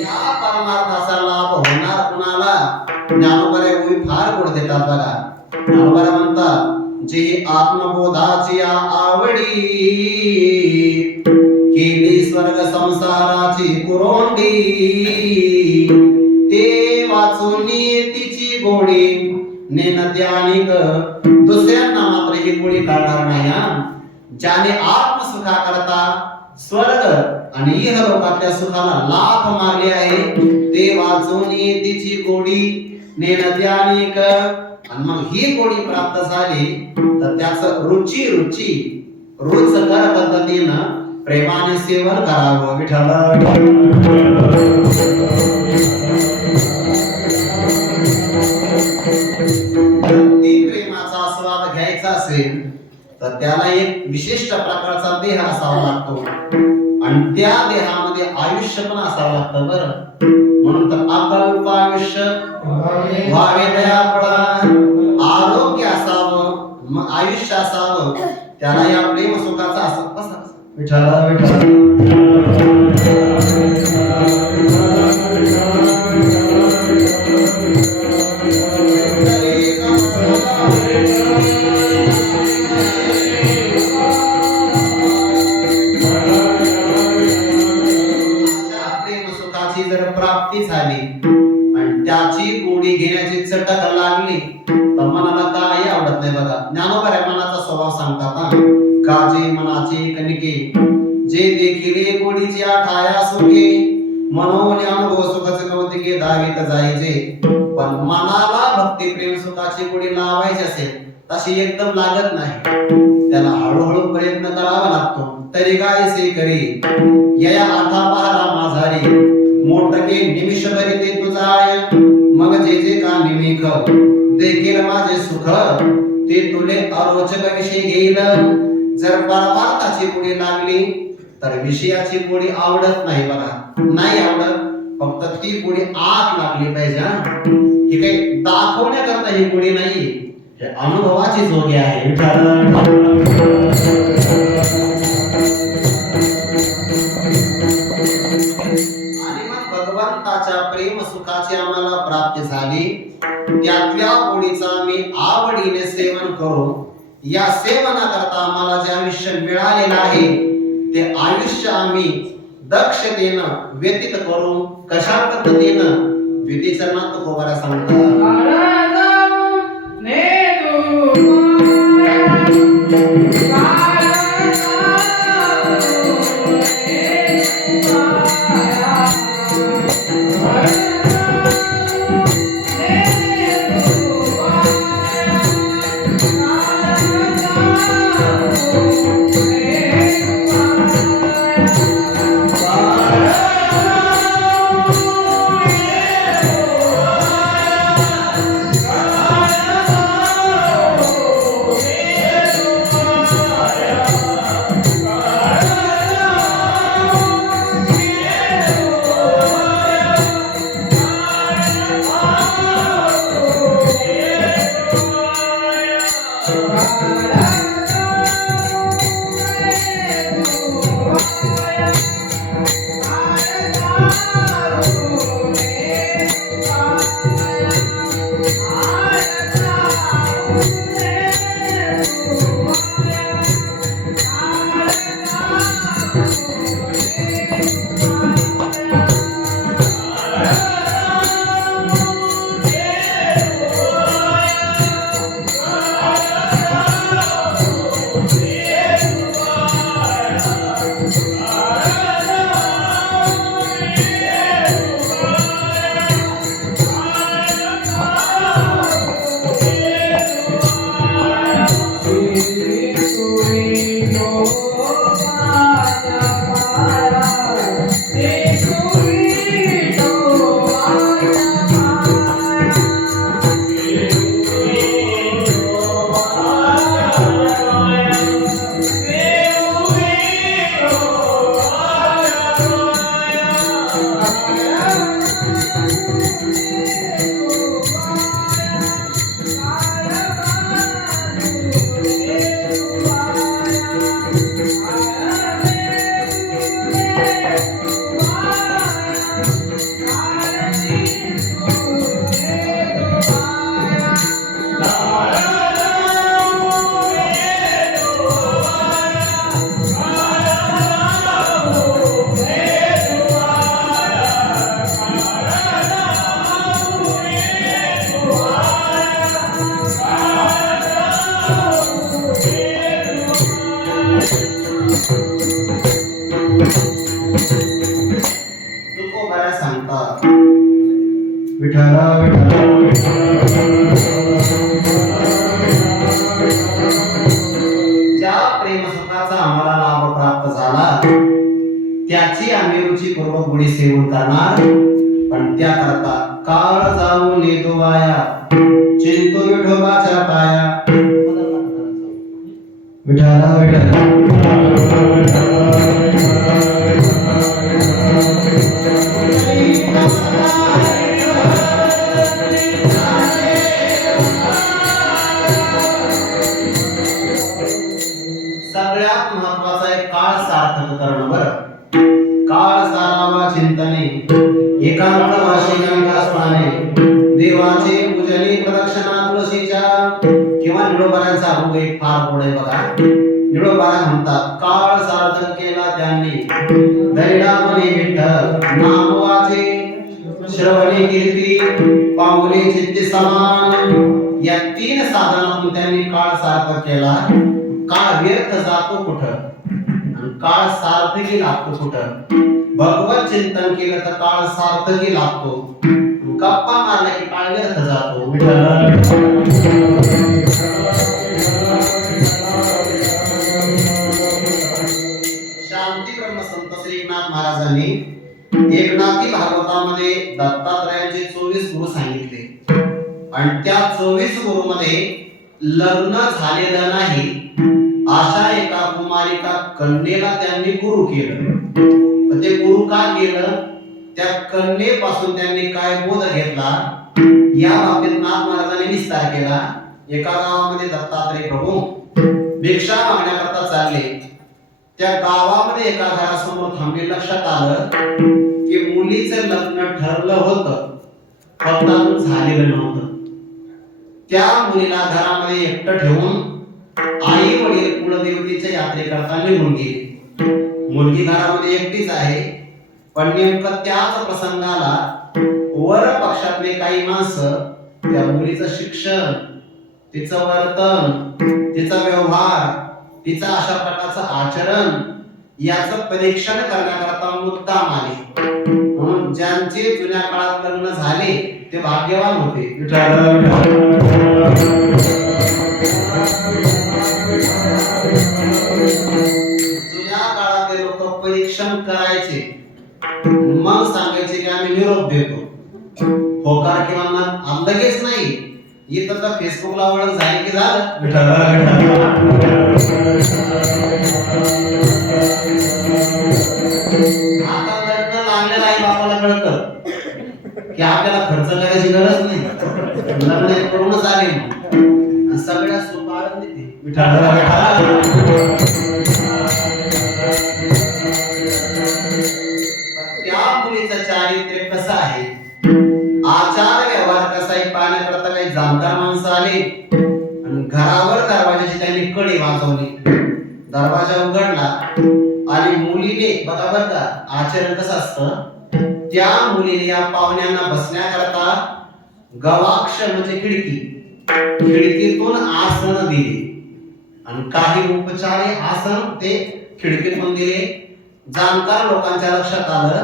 या परमार्थाचा लाभ होणार कुणाला? ज्ञानोबा फार गोड देतात बघा. ज्ञानोबा म्हणतात जे आत्मबोधाची आवडी, केली स्वर्ग संसाराची कुरोंडी. ते वाचून तिची गोडी नेनती अनिक. दुसऱ्यांना मात्र ही गोडी काढणार नाही. ज्याने आत्मसुखा करता स्वर्ग आणि इहलोकातल्या सुखाला लाथ मारली आहे ते वाचून तिची गोडी नेनती अनिक. आणि मग ही गोडी प्राप्त झाली तर त्याचं रुची रुचकर पद्धतीनं प्रेमाने सेवन करावं. विठ्ठला प्रेमाचा आस्वाद घ्यायचा असेल तर त्याला एक विशिष्ट प्रकारचा देह असावा लागतो, आणि त्या देहामध्ये आयुष्य पण असावं लागतं. बरं, म्हणून तर अकल्प आयुष्य व्हावे दयाळू, आरोग्य असावं, मग आयुष्य असावं, त्याला या प्रेम सुखाचा असं विठ्ठला जर प्राप्ती झाली आणि त्याची गोडी घेण्याची चटक लागली तर मनाला काही आवडत नाही. बघा, ज्ञानोबा मनाचा स्वभाव सांगतात. काजे मनाचे कणके जे देखिले गोडीची ठाया सुखे, मनोने अनुभव सुखाचे कौतिके दावीत जायचे. पण मनाला भक्ती प्रेम सुखाची गोडी लावायची असेल तशी एकदम लागत नाही. त्याला हळूहळू प्रयत्न करावा लागतो. तरी काय से करी या आठा पहारा माझारी, मोठके निमिष भरी ते तुझाय. मग जे जे का निमिख देखील माझे सुख, ते तुले अरोचक विषय घेईल. जर परमार्थाची गोडी लागली तर विषयाची गोडी आवडत नाही. बघा, नाही आवडत, फक्त ती गोडी आत लागली पाहिजे. ही काही दाखवण्याकरता ही गोडी नाही, हे अनुभवाची जोगी आहे. आणि मग भगवंताच्या प्रेम सुखाची आम्हाला प्राप्ती झाली, त्यातल्या गोडीचा मी आवडीने सेवन करू. या सेवनाकरता आम्हाला जे आयुष्य मिळालेलं आहे ते आयुष्य आम्ही दक्षतेनं व्यतीत करू. कशा पद्धतीनं? विधीचरणात तुकोबारा सांगतात. तुकोबारा सांगतात विठ्ठला विठ्ठला ज्या प्रेम सुखाचा आम्हाला लाभ प्राप्त झाला त्याची आम्ही रुचीपूर्वक गुढी सेवन करणार, पण त्याकरता काळ जाऊन येतो वाया, चिंतो विठोबाच्या पाया. विठ्ठला सगळ्यात महत्वाचा आहे काळ सार्थक करणं. बरं, काळ सारावा चिंतने एकांत वाशी विकासमाने देवाचे पूजने प्रदक्षिणा तुळशीच्या. किंवा निळोबारांचा अनुभव एक फार पुढे बघा. निळोबारा म्हणतात काळ सार्थक केला त्यांनी धरिडा मने विठ्ठल नाम वाचे श्रवणे कीर्ती पावले चित्ते समान. या तीन साधनातून त्यांनी काळ सार्थक केला. काळ व्यर्थ जातो कुठं आणि काळ सार्थकी लागतो कुठं. भगवत चिंतन केलं तर काळ सार्थकी लागतो, गप्पा मारला की काळ व्यर्थ जातो. शांती ब्रह्मसंत श्री एकनाथ महाराजांनी एकनाथी भागवतामध्ये दत्तात्रयांचे 24 गुरु सांगितले आणि त्या 24 गुरु मध्ये लग्न झालेलं नाही अशा एका कुमारिका कन्येला त्यांनी गुरु केलं. ते गुरु का केलं, त्या कन्येपासून त्यांनी काय बोध घेतला या बाबतीत नाथ महाराजांनी विस्तार केला. एका गावामध्ये दत्तात्रय प्रभू भिक्षा मागण्याकरता चालले. त्या गावामध्ये एका घरासमोर थांबले. लक्षात आलं की मुलीचं लग्न ठरलं होतं, फक्त अजून झालेलं नव्हतं. त्या मुलीला घरामध्ये एकटं ठेवून आई वडील कुलदेवतेच्या यात्रेकरता निघून गेले. मुलगी घरामध्ये एकटीच आहे, पण नेमकं त्याच प्रसंगाला वर पक्षातले काही माणसं त्या मुलीचं शिक्षण, तिचं वर्तन, तिचा व्यवहार, तिचा अशा प्रकारचं आचरण याचं परीक्षण करण्याकरता मुद्दाम आले. म्हणून ज्यांचे जुन्या काळात लग्न झाले ते भाग्यवान होते. जुन्या काळातले लोक परीक्षण करायचे, मग सांगायचे की आम्ही निरोप देतो. होकार किंवा लगेच नाही. इथं तर फेसबुकला ओळख झाली की झालं. आता लग्न लागलेलं आई बापाला कळतं की आपल्याला खर्च करायची गरज नाही, लग्न करूनच आले. सगळ्या सुपारण देते. त्या मुलीचं चारित्र्य कसं आहे, आचार व्यवहार कसा आहे पाहण्याकरता काही जाणकार माणसं आले आणि घरावर दरवाजाची त्यांनी कडी वाजवली. दरवाजा उघडला आणि मुलीने बघा बरं का आचरण कसं असतं. त्या मुलीने या पाहुण्यांना बसण्याकरता गवाक्ष म्हणजे खिडकीतून आसन दिले आणि काही उपचारी आसन ते खिडकीतून दिले. जाणकार लोकांच्या लक्षात आलं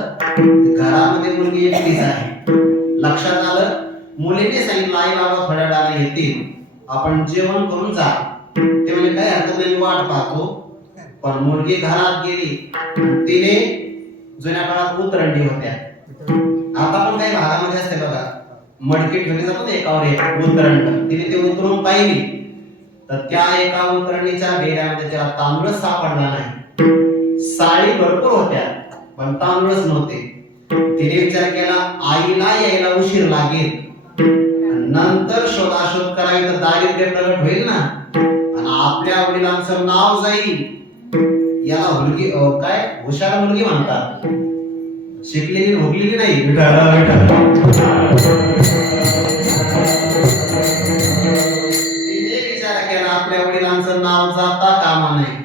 घरामध्ये मुलगी एकटीच आहे. लक्षात आलं, मुलीने सांगितलं आई बाबा थोड्या वेळाने येतील, आपण जेवण करून जा. ते म्हणजे काय हरकत नाही, वाट पाहतो. पण मुलगी घरात गेली. तिने जुन्या काळात उतरंडी होत्या, आता पण काही भागामध्ये असते बघा, मडके ठेवले जातात एकावर एक उतरंड. तिने ते उतरून पाहिली तर त्या एका उतरणीच्या डेऱ्यामध्ये त्याला तांदूळच सापडला नाही. साळी भरपूर होत्या पण तांदूळच नव्हते. तिने विचार केला आईला यायला उशीर लागेल, नंतर शोधाशोध करावी तर दारिद्र्य प्रगट होईल ना, आणि आपल्या वडिलांचं नाव जाईल. याला मुलगी काय हुशार मुलगी म्हणतात, शिकलेली भोगलेली नाही. तिने विचार केला आपल्या वडिलांचं नाव जाता कामा नये.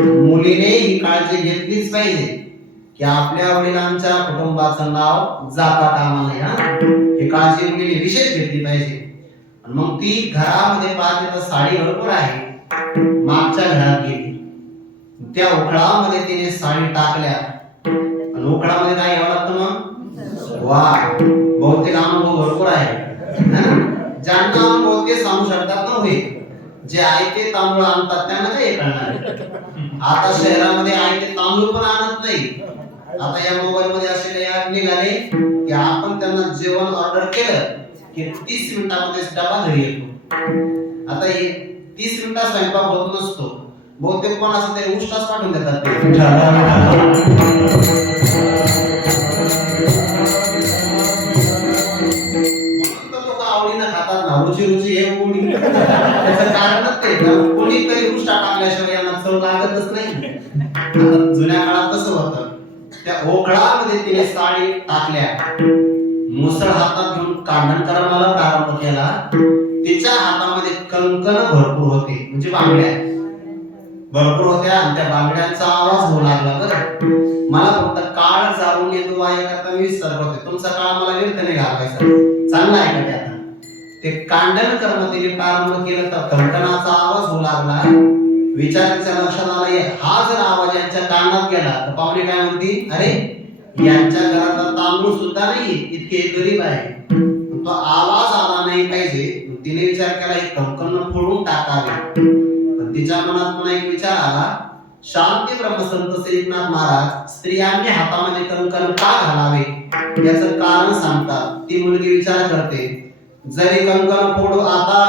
मुलीने ही काळजी घेतलीच पाहिजे की आपल्या वडिलांच्या कुटुंबाचं नाव जाता कामा नये. ही काळजी मुलीने विशेष घेतली पाहिजे. मग ती घरामध्ये पाहते तर साडी भरपूर आहे, मागच्या घरात गेली. त्या उखळामध्ये तिने साडी टाकल्या आणि उखळामध्ये काय घ्यावं लागतं मग? वा, बहुतेक अनुभव भरपूर आहे. ज्यांना अनुभव ते सांगू शकतात ना होय. जे आयते तांदूळ आणतात त्यांना काय कळणार. आता शहरामध्ये आयते तांदूळ पण आणत नाही. आता या मोबाईल मध्ये असे काही ऍप निघाले की आपण त्यांना जेवण ऑर्डर केलं की 30 मिनिटांमध्ये डबा घरी येतो. आता हे 30 मिनिटात स्वयंपाक होत नसतो. बहुतेक पण असं ते उष्टाच पाठवून देतात ते. लोक आवडीनं खातात ना, रुची रुची हे गोडी. त्याचं कारणच ते कोणीतरी उष्टा टाकल्याशिवाय यांना चव लागतच नाही. आता जुन्या काळात तसं होतं. त्या ओखळामध्ये तिने साडी टाकल्या, मुसळ हातात घेऊन कांडण कर्माला प्रारंभ केला. तिच्या हातामध्ये कंकण भरपूर होते, म्हणजे बांगड्या भरपूर होत्या आणि त्या बांगड्यांचा आवाज होऊ लागला. बरं, मला फक्त काळ जाऊन येतो वाया करता मी विसरत होते. तुमचा काळ मला व्यर्थ नाही घालवायचा, चांगला आहे का? त्यात ते कांडण कर्म तिने प्रारंभ केलं तर कंकणाचा आवाज होऊ लागला. विचाराच्या लक्षात आला, हा जर आवाज यांच्या कानात गेला तर पाहुणे काय म्हणतील, अरे यांच्या घरात तांदूळ सुद्धा नाही, इतके गरीब आहे. तो आवाज आला नाही पाहिजे. तिने विचार केला, हे कंकण फोडून टाकावे. पण तिच्या मनात पुन्हा एक विचार आला, शांती ब्रह्मसंत श्रीनाथ महाराज स्त्रियांनी हातामध्ये कंकण का घालावे याचं कारण सांगतात. ती मुलगी विचार करते, जरी कंकण फोडू आता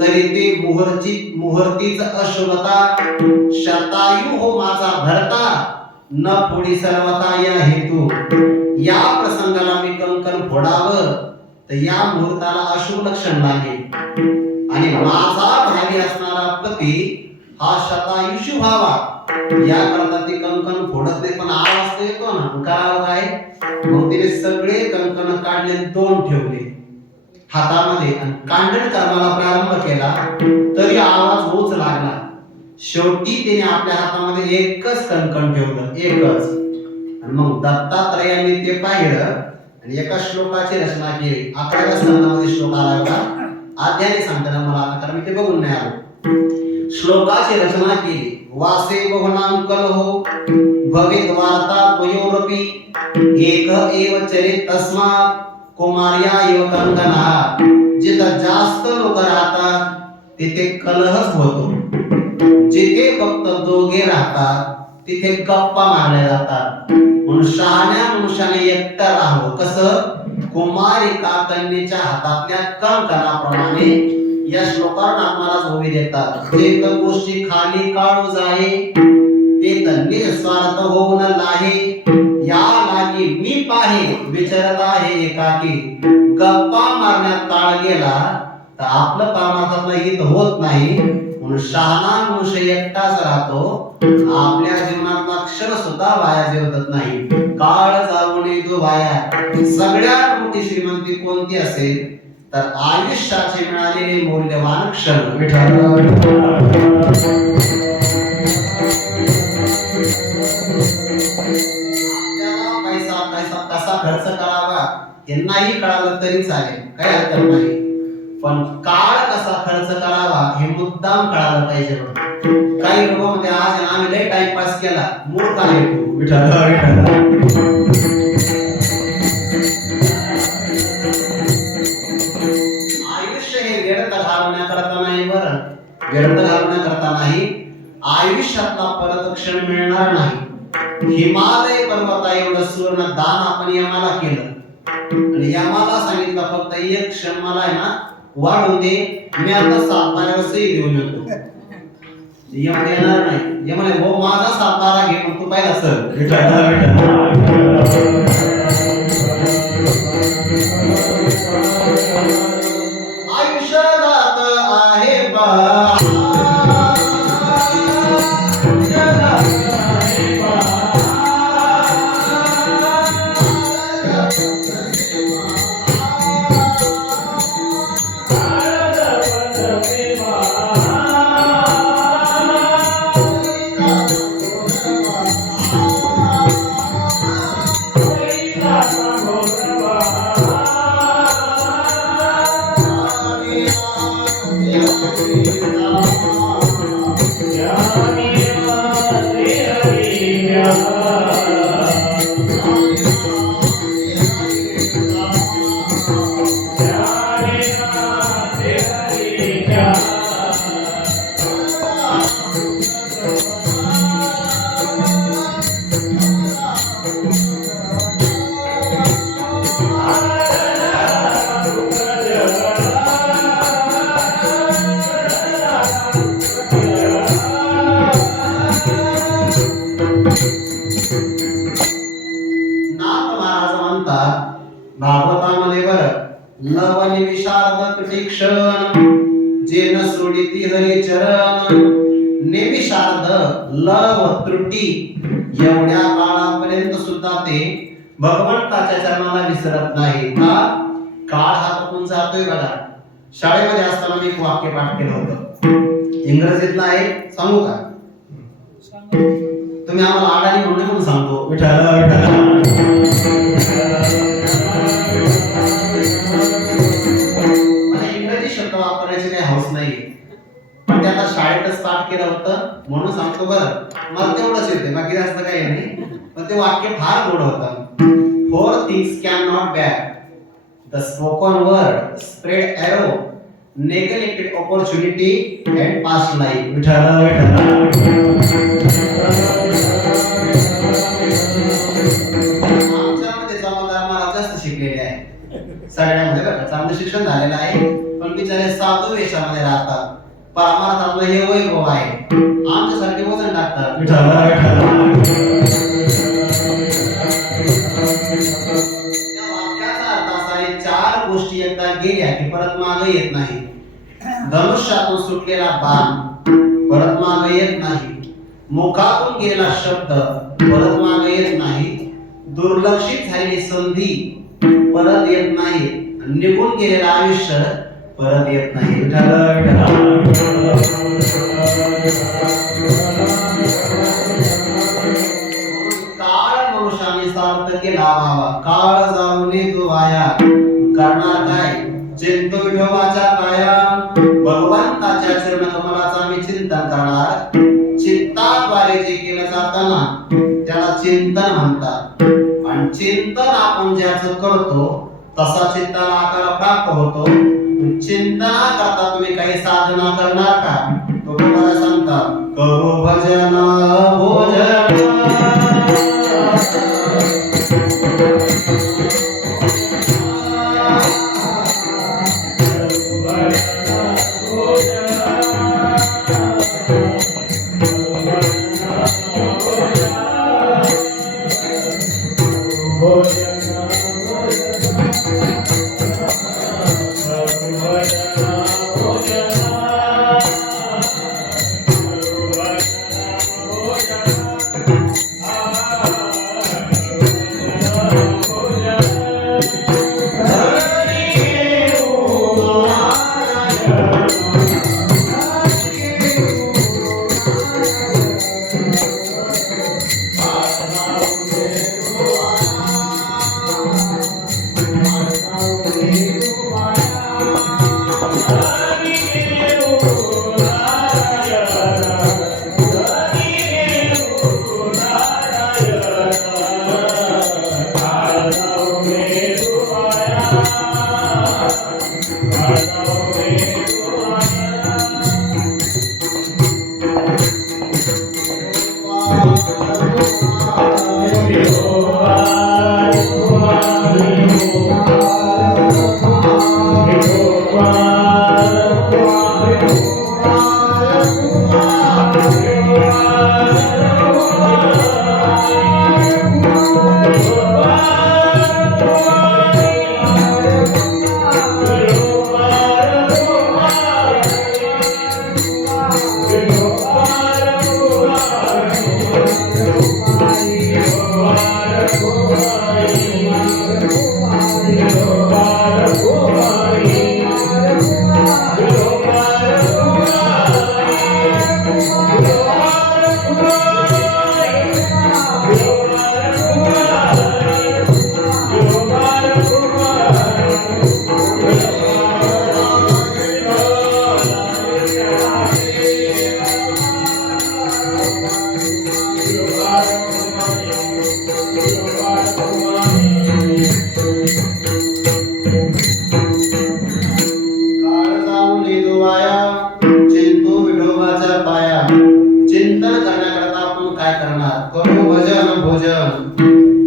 तरी ते मुहूर्तीच अशुभता, शतायू हो माझा भरता, न फोडी सर्वता या हेतू. या प्रसंगाला मी कंकण फोडावं तर या मुहूर्ताला अशुभ लक्षण लागेल आणि माझा भावी असणारा पती हा शतायुषी व्हावा. या करता ते कंकण फोडत नाही, पण आवाज तर येतो ना, करावं काय? मग तिने सगळे कंकण काढले, 2 ठेवले हातामध्ये आणि कांडण कर्माला प्रारंभ केला. तरी आवाज होच लागला. शेवटी तिने आपल्या हातामध्ये एकच कंकण ठेवलं, एकच. आणि मग दत्तात्रयांनी ते पाहिलं आणि एका श्लोकाची रचना केली. 11व्या संघामध्ये श्लोक आला होता, आद्याने सांगताना मला आता, कारण मी ते बघून नाही आलो. श्लोकाची रचना केली, वासे बहुनाम कलहो भवेद वार्ता द्वयोरपि एक एव चरित तस्मात् कुमार्या एव कंकणा. जिथं जास्त लोक राहतात तिथे कलहच होतो, जिथे फक्त दोघे राहतात तिथे गप्पा मारल्या जातात. म्हणून शहाण्या मनुष्याने एकटा राहावं. कसं? कुमारिका कन्येच्या हातातल्या कंकणाप्रमाणे. या श्लोकावर महाराज उभी देतात, जे तर गोष्टी खाली काढू जाहे ते तर निस्वार्थ होऊन लाहे. या लागी मी पाहे विचारत आहे एकाकी. गप्पा मारण्यात काळ गेला तर आपलं कामाचं हित होत नाही. म्हणून शहाणा मनुष्य एकटाच राहतो, आपल्या जीवनातला क्षण सुद्धा वाया जेवत नाही. काळ जाऊन येतो वाया. सगळ्यात मोठी श्रीमंती कोणती असेल तर आयुष्याचे मिळालेले मौल्यवान क्षण. पैसा कसा खर्च करावा हे नाही कळालं तरी चालेल, काही हरकत नाही. पण काळ कसा खर्च करावा हे मुद्दाम कळायला पाहिजे. काही लोक म्हणते, आज आम्ही लय टाइमपास केला, मूळ काय तू विठ्ठल. आयुष्य हे व्यर्थ घालवण्याकरता नाही, बरं, व्यर्थ घालवण्याकरता नाही. आयुष्यातला परत क्षण मिळणार नाही. हिमालय पर्वता एवढं सुवर्ण दान आपण यमाला केलं आणि यमाला सांगितलं फक्त एक क्षण मला आहे ना वाढून दे, मी आता 7 बारा सही देऊन येतो. यम देणार नाही. यम म्हणे, हो माझा 7 बारा घे, पण तू पाहिला सर. आयुष्य जात आहे बा. लव त्रुटी एवढ्या काळापर्यंत सुद्धा ते भगवंताच्या चरणाला विसरत नाही. का? काळ हा तपून जातोय बघा. शाळेमध्ये असताना मी एक वाक्य पाठ केलं होतं, इंग्रजीतलं आहे, सांगू का? तुम्ही आम्हाला आडाणी म्हणून म्हणून सांगतो, विठ्ठल विठ्ठल. मला इंग्रजी शब्द वापरायची काही हौस नाही, पण ते आता शाळेतच पाठ केलं होतं म्हणून सांगतो बरं. मला तेवढंच येते, बाकी जास्त काही नाही, पण ते वाक्य फार गोड होतं. Four things can not back, the spoken word, spread arrow, neglected opportunity and past life. Vitthal आमच्यामध्ये जमादार महाराज जास्त शिकलेले आहे सगळ्यामध्ये बघा, चांगलं शिक्षण झालेलं आहे, पण बिचारे साधू वेशामध्ये राहतात. परमार्थातलं हे वैभव आहे, आमच्यासाठी वजन टाकतात. चार गोष्टी एकदा गेल्या की परत मागे येत नाही. धनुष्यातून सुटलेला बाण परत मागे येत नाही. मुखातून गेलेला शब्द परत मागे येत नाही. दुर्लक्षित झालेली संधी परत येत नाही. निघून गेलेलं आयुष्य परत येत नाही. काळ मनुष्याने सार्थ केला व्हावा, काळ जाऊने तो वाया. करणार काय? चिंतो विठोबाच्या पाया, भगवंताच्या चरण कमलाचा मी चिंतन करणार. चित्ताद्वारे जे केलं जाताना त्याला चिंतन म्हणतात. आणि चिंतन आपण ज्याचं करतो तसा चित्ताला आकार प्राप्त होतो. चिंतना करता तुम्ही काही साधना करणार का? तो तुम्हाला सांगतात, करो भजन भोजन.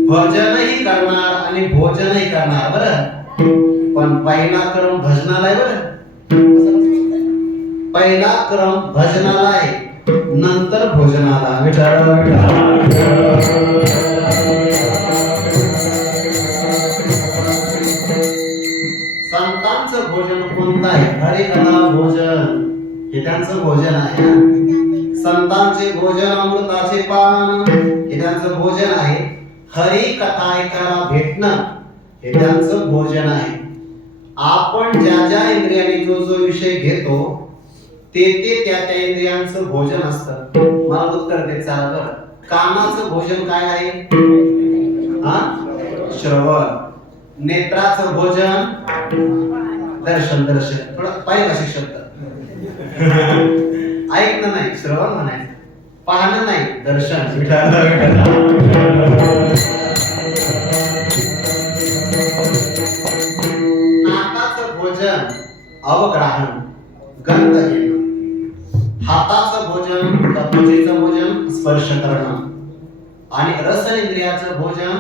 भजनही करणार आणि भोजनही करणार. बरं, पण पहिला क्रम भजनाला आहे. बरं, पहिला क्रम भजनाला आहे, नंतर भोजनाला. संतांचं भोजन कोणतं आहे? हरे कथा भोजन हे त्यांचं भोजन आहे. संत संतांचे भोजन अमृताचे पान हे त्यांचं भोजन आहे. हरी कथा ऐकायला भेटणं हे त्यांचं भोजन आहे. आपण ज्या ज्या इंद्रियांनी जो जो विषय घेतो ते त्या त्या इंद्रियांचं भोजन असतं. मला उत्तर देत चला बरं. कानाचं भोजन काय आहे? श्रवण. नेत्राचं भोजन दर्शन. थोडं पारिभाषिक शब्द ऐकणं नाही, श्रवण म्हणायचं. पाहणं नाही, दर्शन. नाकाचं भोजन अवग्रहण, गंध घेणं. हाताचं भोजन त्वचेचं भोजन स्पर्श करणं. आणि रसन इंद्रियाचं भोजन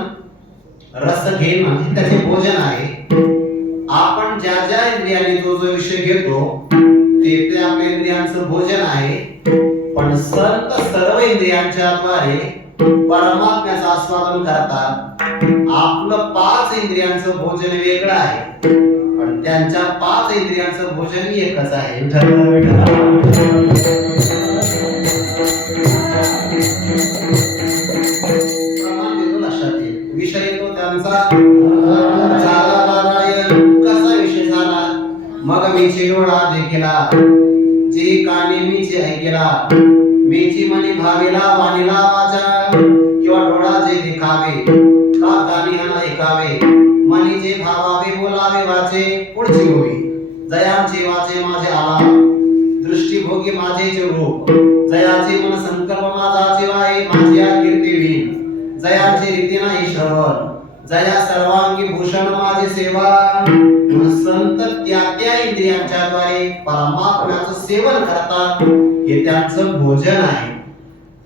रस घेणं हे त्याचे भोजन आहे. आपण ज्या ज्या इंद्रियांनी जो जो विषय घेतो ते आपल्या इंद्रियांचं भोजन आहे. पण संत सर्व इंद्रियांच्या द्वारे परमात्म्याचं आस्वादन करतात. आपलं 5 इंद्रियांचं भोजन वेगळं आहे, पण त्यांच्या 5 इंद्रियांचं भोजन एकच आहे. प्रमाण देतो लक्षात येईल. विषय येतो त्यांचा झाला नारायण. कसा विषय झाला? मग मीची डोळा देखिला, जे कानी मीची ऐकेला, मीची मनी भावेला वाणीला माझ्या. किंवा डोळा जे देखावे का कानी हना ऐकावे, मनी जे भावावे बोलावे वाचे. पुढची होई जयांचे वाचे माझे आला, दृष्टिभोगी माझे रूप. जयाचे मन संकल्प माझाचे वाहे, माझी कीर्ती होईल. जयाचे रीती नाही श्रवण, जया सर्वांगी भूषण माझे सेवा. संत त्या इंद्रियांच्या द्वारे परमात्म्याचं सेवन करतात. हे त्यांचं भोजन आहे.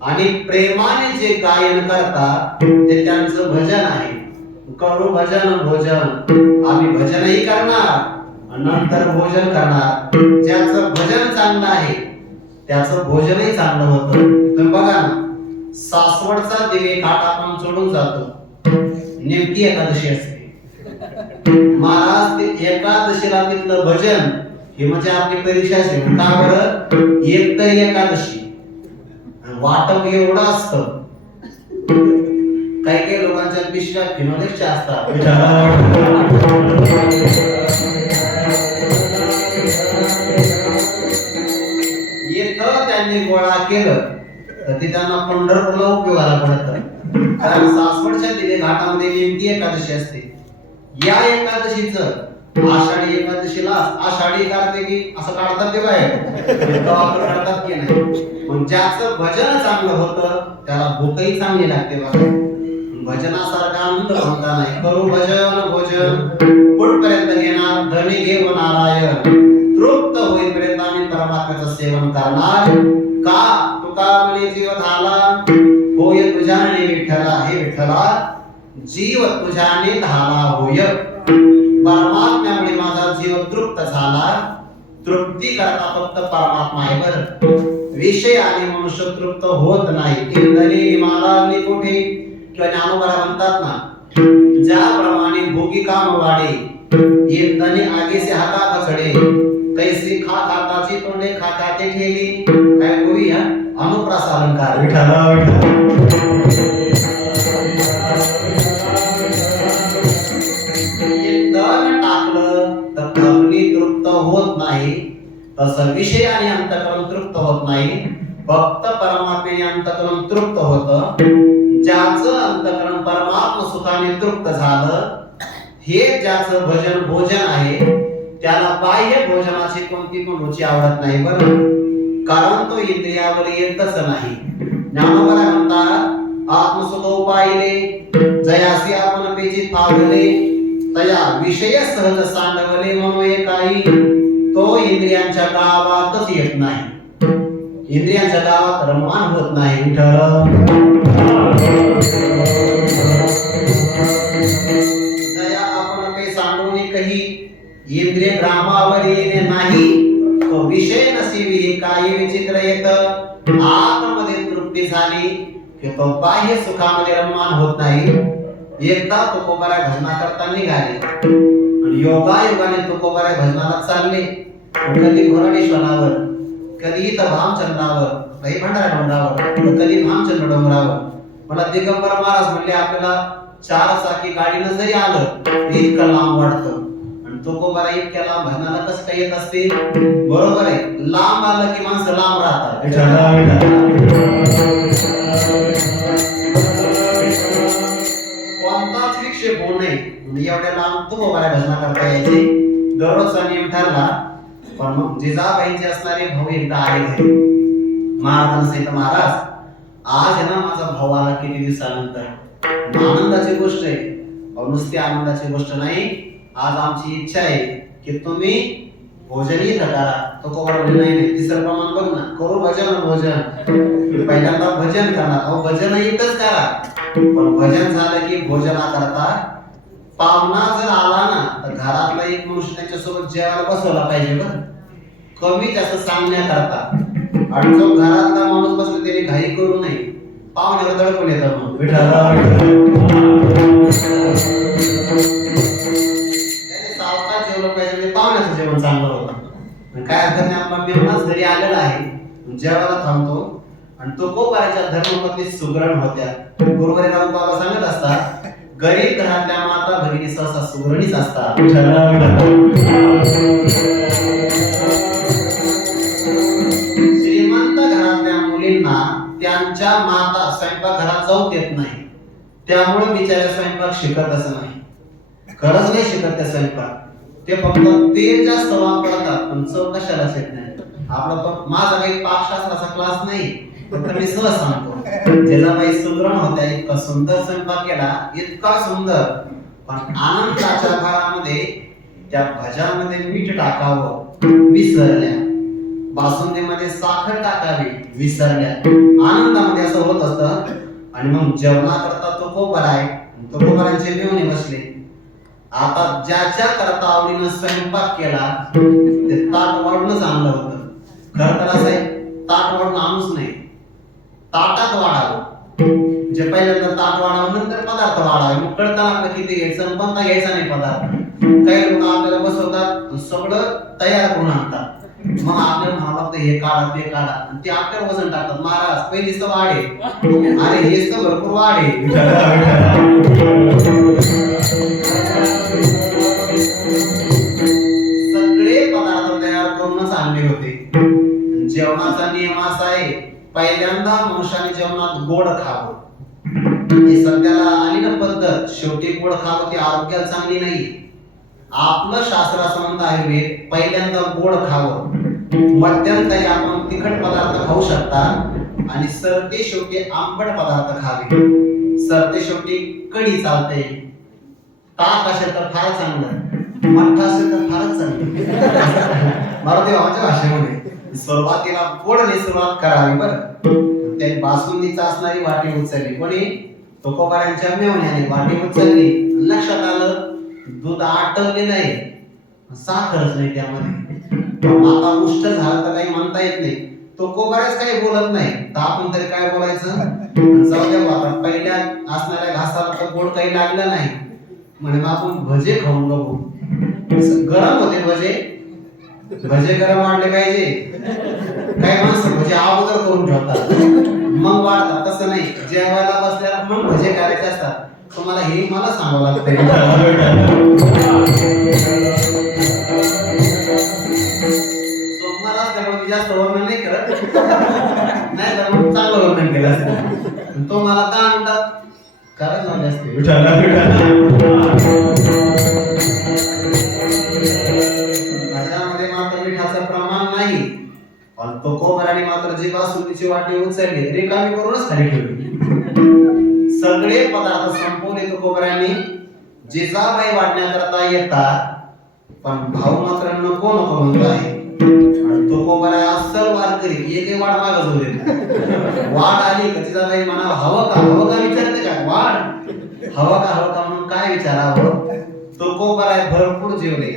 आणि प्रेमाने जे गायन करतात ते त्यांचं भजन आहे. करू भजन भोजन. आम्ही भजनही करणार नंतर भोजन करणार. ज्याचं भजन चांगलं आहे त्याचं भोजनही चांगलं होतं. तुम्ही बघा ना, सासवडचा दिवे घाट आपण चढून जातो. नेमकी एकादशी असते. महाराज ते एकादशीला तिथलं भजन हे म्हणजे आपली परीक्षा असते. का बरं? एक तर एकादशी वाटप एवढं असतं. काही काही लोकांच्या पिशव्या फिनोलेक्सच्या असतात. येतं त्यांनी गोळा केलं तर ते त्यांना पंढरपूरला उपयोगाला पडतं. कारण सासवडच्या दिवे घाटामध्ये नेमकी एकादशी असते. या एकादशीचं आषाढी एकादशीला आषाढी कार्तिकी असं काढतात ते बाहेर काढतात की नाही. मग ज्याचं भजन चांगलं होतं त्याला भूकही चांगली लागते. बघा, भजनासारखा आनंद कोणता नाही. करू भजन भोजन. कुठपर्यंत घेणार? धनी घेऊ नारायण. तृप्त होईपर्यंत आम्ही परमात्म्याचं सेवन करणार. का? तुका म्हणे जीव झाला होय तुझ्याने विठ्ठला. हे विठ्ठला, जीव तुझ्याने झाला होय. परमात्म्यामुळे माझा जीव तृप्त झाला. तृप्ती करता फक्त परमात्मा आहे. बरं, विषय आणि मनुष्य तृप्त होत नाही. इंद्रिय मारावली कोठे किंवा ज्ञानोबरा म्हणतात ना, ज्याप्रमाणे भोगी काम वाढे इंद्रिय आगे से हाता पकडे, कैसे खा खाताची तोंडे खा खाते ठेली. काय होई हा अनुप्रास अलंकार. होत नाही तसं विषय आणि अंतःकरण तृप्त होत नाही. फक्त परमात्म्याने अंतःकरण तृप्त होतं. ज्याचं अंतःकरण परमात्मा सुखाने तृप्त झालं हे ज्याचं भजन भोजन आहे त्याला बाह्य भोजनाची कोणती पण रुची आवडत नाही. बरं, कारण तो इंद्रियावर येतच नाही. ज्ञानोबा म्हणतात आत्मसुख उपायले जयासी आपण पेची फावले, तया विषय सहज सांडवले म्हणून काही. तो इंद्रियांच्या गावातच येत नाही. इंद्रियांच्या गावात रममान होत नाही. दया आपण पे सांडून काही इंद्रिय ग्रामावर येणे नाही. तो विषय नसिवी हे काही विचित्र येत. आत्ममध्ये तृप्ती झाली की तो बाह्य सुखामध्ये रममान होत नाही. एकदा तुकोबारा भजना करता निघाले आणि योगायोगाने तुकोबारा भजनाला चालले. कधी घोरडेश्वरावर, कधी इथं भामचंद्रावर, काही भंडारा डोंगरावर, कधी भामचंद्र डोंगरावर. मला दिगंबर महाराज म्हणले आपल्याला 4 चाकी गाडीनं जरी आलं इतकं लांब वाटतं. आणि तुकोबाला इतक्या लांब भजनाला कसं काय येत असते? बरोबर आहे, लांब आलं की माणसं लांब राहतात. कोणताच विक्षेप होऊ नये एवढ्या लांब तुकोबाला भजना करता यायचे. दररोजचा नियम ठरला. पण मग जिजाबाईंचे असणारे भाऊ एकदा आले घरी. महाराजांना सांगितलं, महाराज आज आहे ना माझा भाऊ आला किती दिवसानंतर, आनंदाची गोष्ट आहे. नुसती आनंदाची गोष्ट नाही, आज आमची इच्छा आहे की तुम्ही भोजनही करा. तो कोबरा नाही नाही, तिसरं प्रमाण बघ ना, करू भजन भोजन. पहिल्यांदा भजन करणार, अहो भजन इथंच करा. पण भजन झालं की भोजना करता पाहुणा जर आला ना तर घरातला एक मनुष्य त्याच्यासोबत जेवायला बसवला पाहिजे. बरं कमी जास्त सांगण्याकरता. आणि जो घरातला माणूस बसला त्याने घाई करू नये, पाहुण्याला दडपण येतं. मग त्याने सावकाश जेवलं पाहिजे, पाहुण्याचं जेवण चांगलं होतं. काय अर्थ नाही, आपला मेहमानच घरी आलेला आहे, जेवायला थांबतो. आणि तो कोपाऱ्याच्या धर्मपत्नी सुगरण होत्या. गुरुवारी राम बाबा सांगत असतात, गरीब घरातल्या माता भगिनी सहसा सुगरणीच असतात. श्रीमंत घरातल्या मुलींना त्यांच्या माता स्वयंपाक घरात जाऊ देत नाही, त्यामुळे बिचाऱ्या स्वयंपाक शिकतच नाही. खरंच नाही शिकत त्या स्वयंपाक, ते फक्त तेल जास्त वापरतात पण चव कशालाच येत नाही. आपला तो माझा काही पाकशास्त्राचा क्लास नाही, फक्त मी सहज सांगतो. जिजाबाई सुगरण होत्या, इतका सुंदर स्वयंपाक केला, इतका सुंदर. पण आनंदाच्या भरामध्ये त्या भज्यामध्ये मीठ टाकावं विसरल्या, बासुंदीमध्ये साखर टाकावी विसरल्या. आनंदामध्ये असं होत असतं. आणि मग जेवणा करता तो कोपर आहे, तो कोपरांचे मेवणे बसले. आता ज्याच्या करता आवडीनं स्वयंपाक केला ते ताट वाढूनच आणलं होतं. खरं तर असं आहे, ताट वाढून आणूच नाही, ताटात वाढावं. जे पहिल्यांदा ताट वाढावं, नंतर पदार्थ वाढावे. मग कळताना आपलं किती घ्यायचं, कोणता घ्यायचा नाही पदार्थ. काही लोक आपल्याला बसवतात, सगळं तयार करून आणतात. मग आपल्याला म्हणावं लागतं हे काढा ते काढा, आणि ते आपल्यावर वजन टाकतात. महाराज पहिलीच तर वाढे, अरे हेच तर भरपूर वाढे. सगळे पदार्थ तयार करूनच आणले होते. जेवणाचा नियम असा आहे, पहिल्यांदा मनुष्याने जेवणात गोड खावं. ही सध्याला आली ना पद्धत, शेवटी गोड खावं, ती आरोग्याला चांगली नाही. आपलं शास्त्र असं म्हणतं आयुर्वेद, पहिल्यांदा गोड खावं, मध्यंतरी आपण तिखट पदार्थ खाऊ शकता, आणि सरते शेवटी आंबट पदार्थ खावे. सरते शेवटी कढी चालते, ताक असेल तर फार चांगलं, मठ्ठा असेल तर फारच चांगलं. मराठी भाषेमध्ये सुरुवातीला गोडने सुरुवात करावी. बरं त्याने बासुंदीचा असणारी वाटी उचलली, कोणी तुकोबारांच्या मेवण्याने वाटी उचलली. लक्षात आलं दूध आटवलेलं आहे, साखरच नाही त्यामध्ये. आता उष्ट झालं तर काही म्हणता येत नाही. तुकोबारच काही बोलत नाही, तर आपण तरी काय बोलायचं? जाऊ द्या बाबा, पहिल्या असणाऱ्या घासाला तर गोड काही लागलं नाही, म्हणजे आपण भजे खाऊन बघू. गरम होते भजे, भजे गरम वाढले पाहिजे. काही माणसं भजे अगोदर करून ठेवतात मग वाढतात, तसं नाही. जेवायला बसल्याला मग भजे करायचे असतात. तुम्हाला हे मला सांगावं लागतंय. सोमवार असल्यामुळे जास्त वर्णन नाही करत, नाही तर मग चांगलं वर्णन केलं असतं. तो मला का म्हणतात खरंच झाले असते. भाज्यामध्ये मात्र मिठाचं प्रमाण नाही, पण तो कोपराने मात्र जी बासुंदीची वाटी उचलली रिकामी करूनच खाली ठेवली. सगळे पदार्थ संपवले तुकोबारांनी. जिजाबाई वाढण्याकरता येतात, पण भाऊ मात्र नको नको म्हणतो आहे. तुकोबारा अस्सल वारकरी, एकही वाढ मागत होते. वाढ आली का जिजाबाई म्हणा हवं का, हवं का विचारते का, वाढ हवं का म्हणून काय विचारावं. तुकोबारा भरपूर जेवले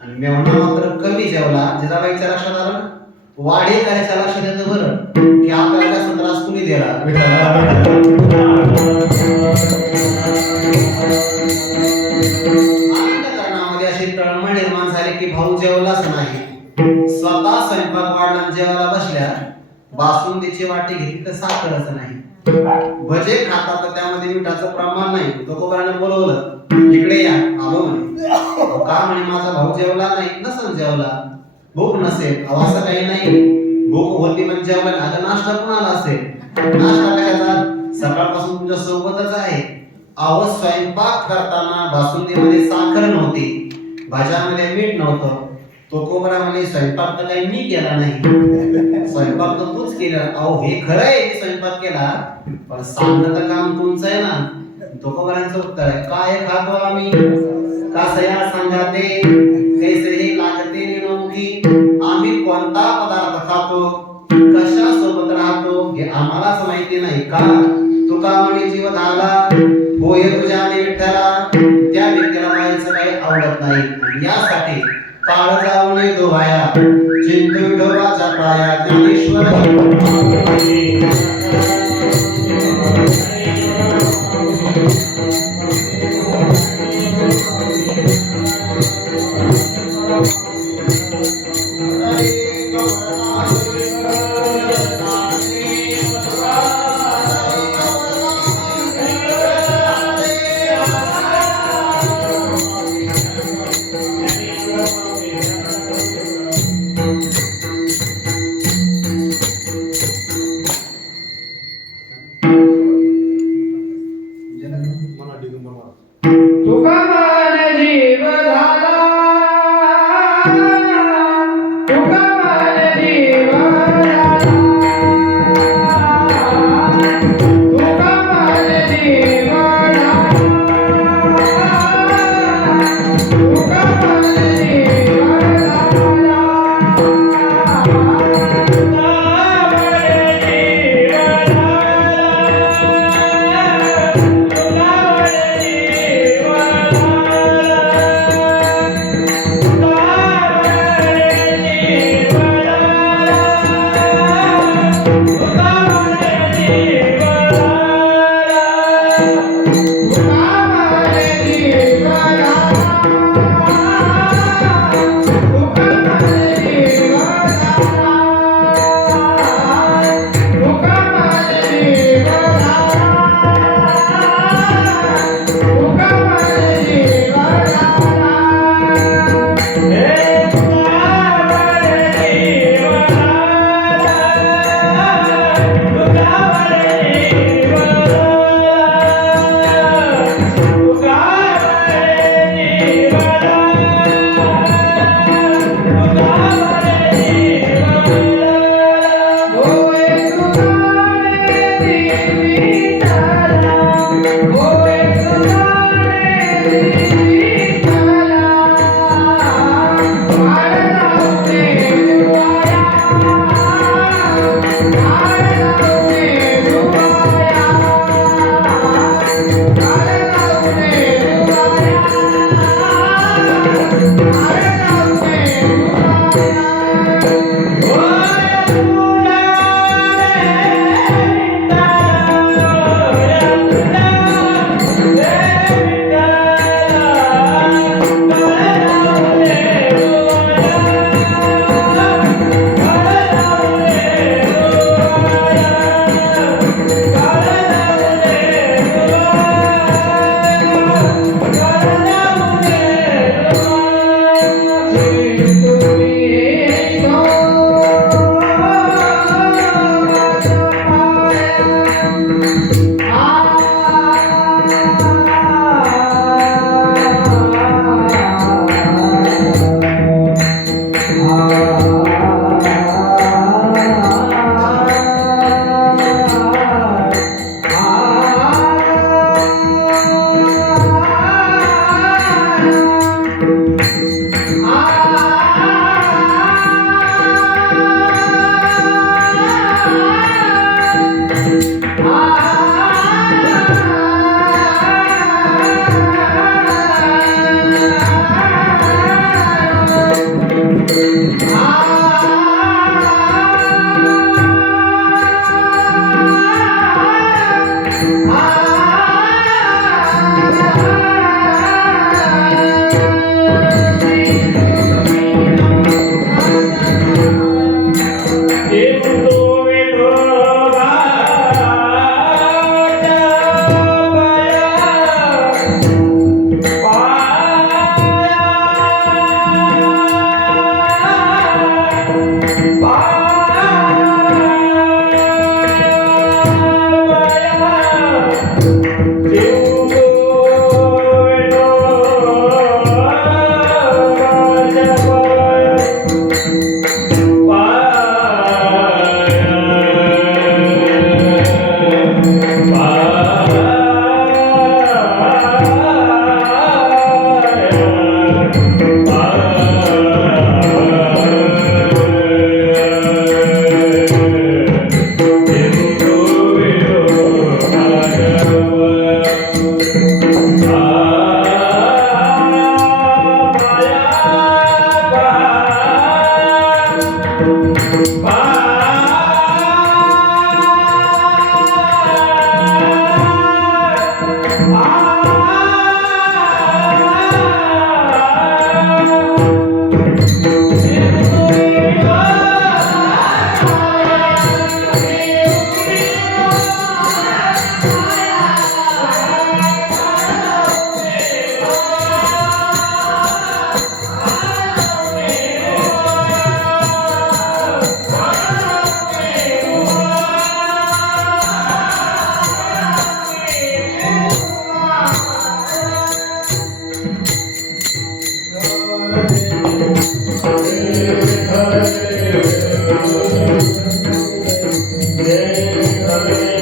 आणि मेवणा मात्र कमी जेवला. जिजाबाईच्या लक्षात आलं, वाढे करायच्या लक्षात येतं बरं की आपल्याला काय त्रास कुणी दिला. अंतःकरणामध्ये अशी तळमळ निर्माण झाली की भाऊ जेवलाच नाही. स्वतः स्वयंपाक वाढला जेवायला बसल्या, बासुंदीची वाटी घेतली तर साखरच नाही. भजे खातात तर त्यामध्ये मिठाचं प्रमाण नाही. तुकोबाराने बोलवलं, इकडे या. आलो म्हणे. का म्हणे, माझा भाऊ जेवला नाही. नसेल जेवला, भूक नसेल. असं काही नाही, भूक होती पण जेवला. आता नाश्ता पण आला असेल. नाश्ता करायचा सकाळपासून तुमच्या सोबतच आहे. अहो, स्वयंपाक करताना बासुंदीमध्ये साखर नव्हती, भाज्यामध्ये मीठ नव्हतं. तो कोबरा म्हणे, स्वयंपाक तर काही मी केला नाही, स्वयंपाक तर तूच केला. अहो, हे खरं आहे की स्वयंपाक केला, पण सांगणं तर काम तुमचं आहे ना. तो कोबरांचं उत्तर आहे, काय खातो आम्ही, कासया सांगाते कैसे हे लागते निरोगी. आम्ही कोणता पदार्थ खातो, कशा सोबत राहतो, हे आम्हालाच माहिती नाही का. तुका म्हणे, जीव झाला होय तुझ्या विठ्ठला, त्या व्यक्तीला माहिती काही आवडत नाही. यासाठी काळ जाऊने दोहाया, चिंतू विठोबाच्या पाया. ज्ञानेश्वर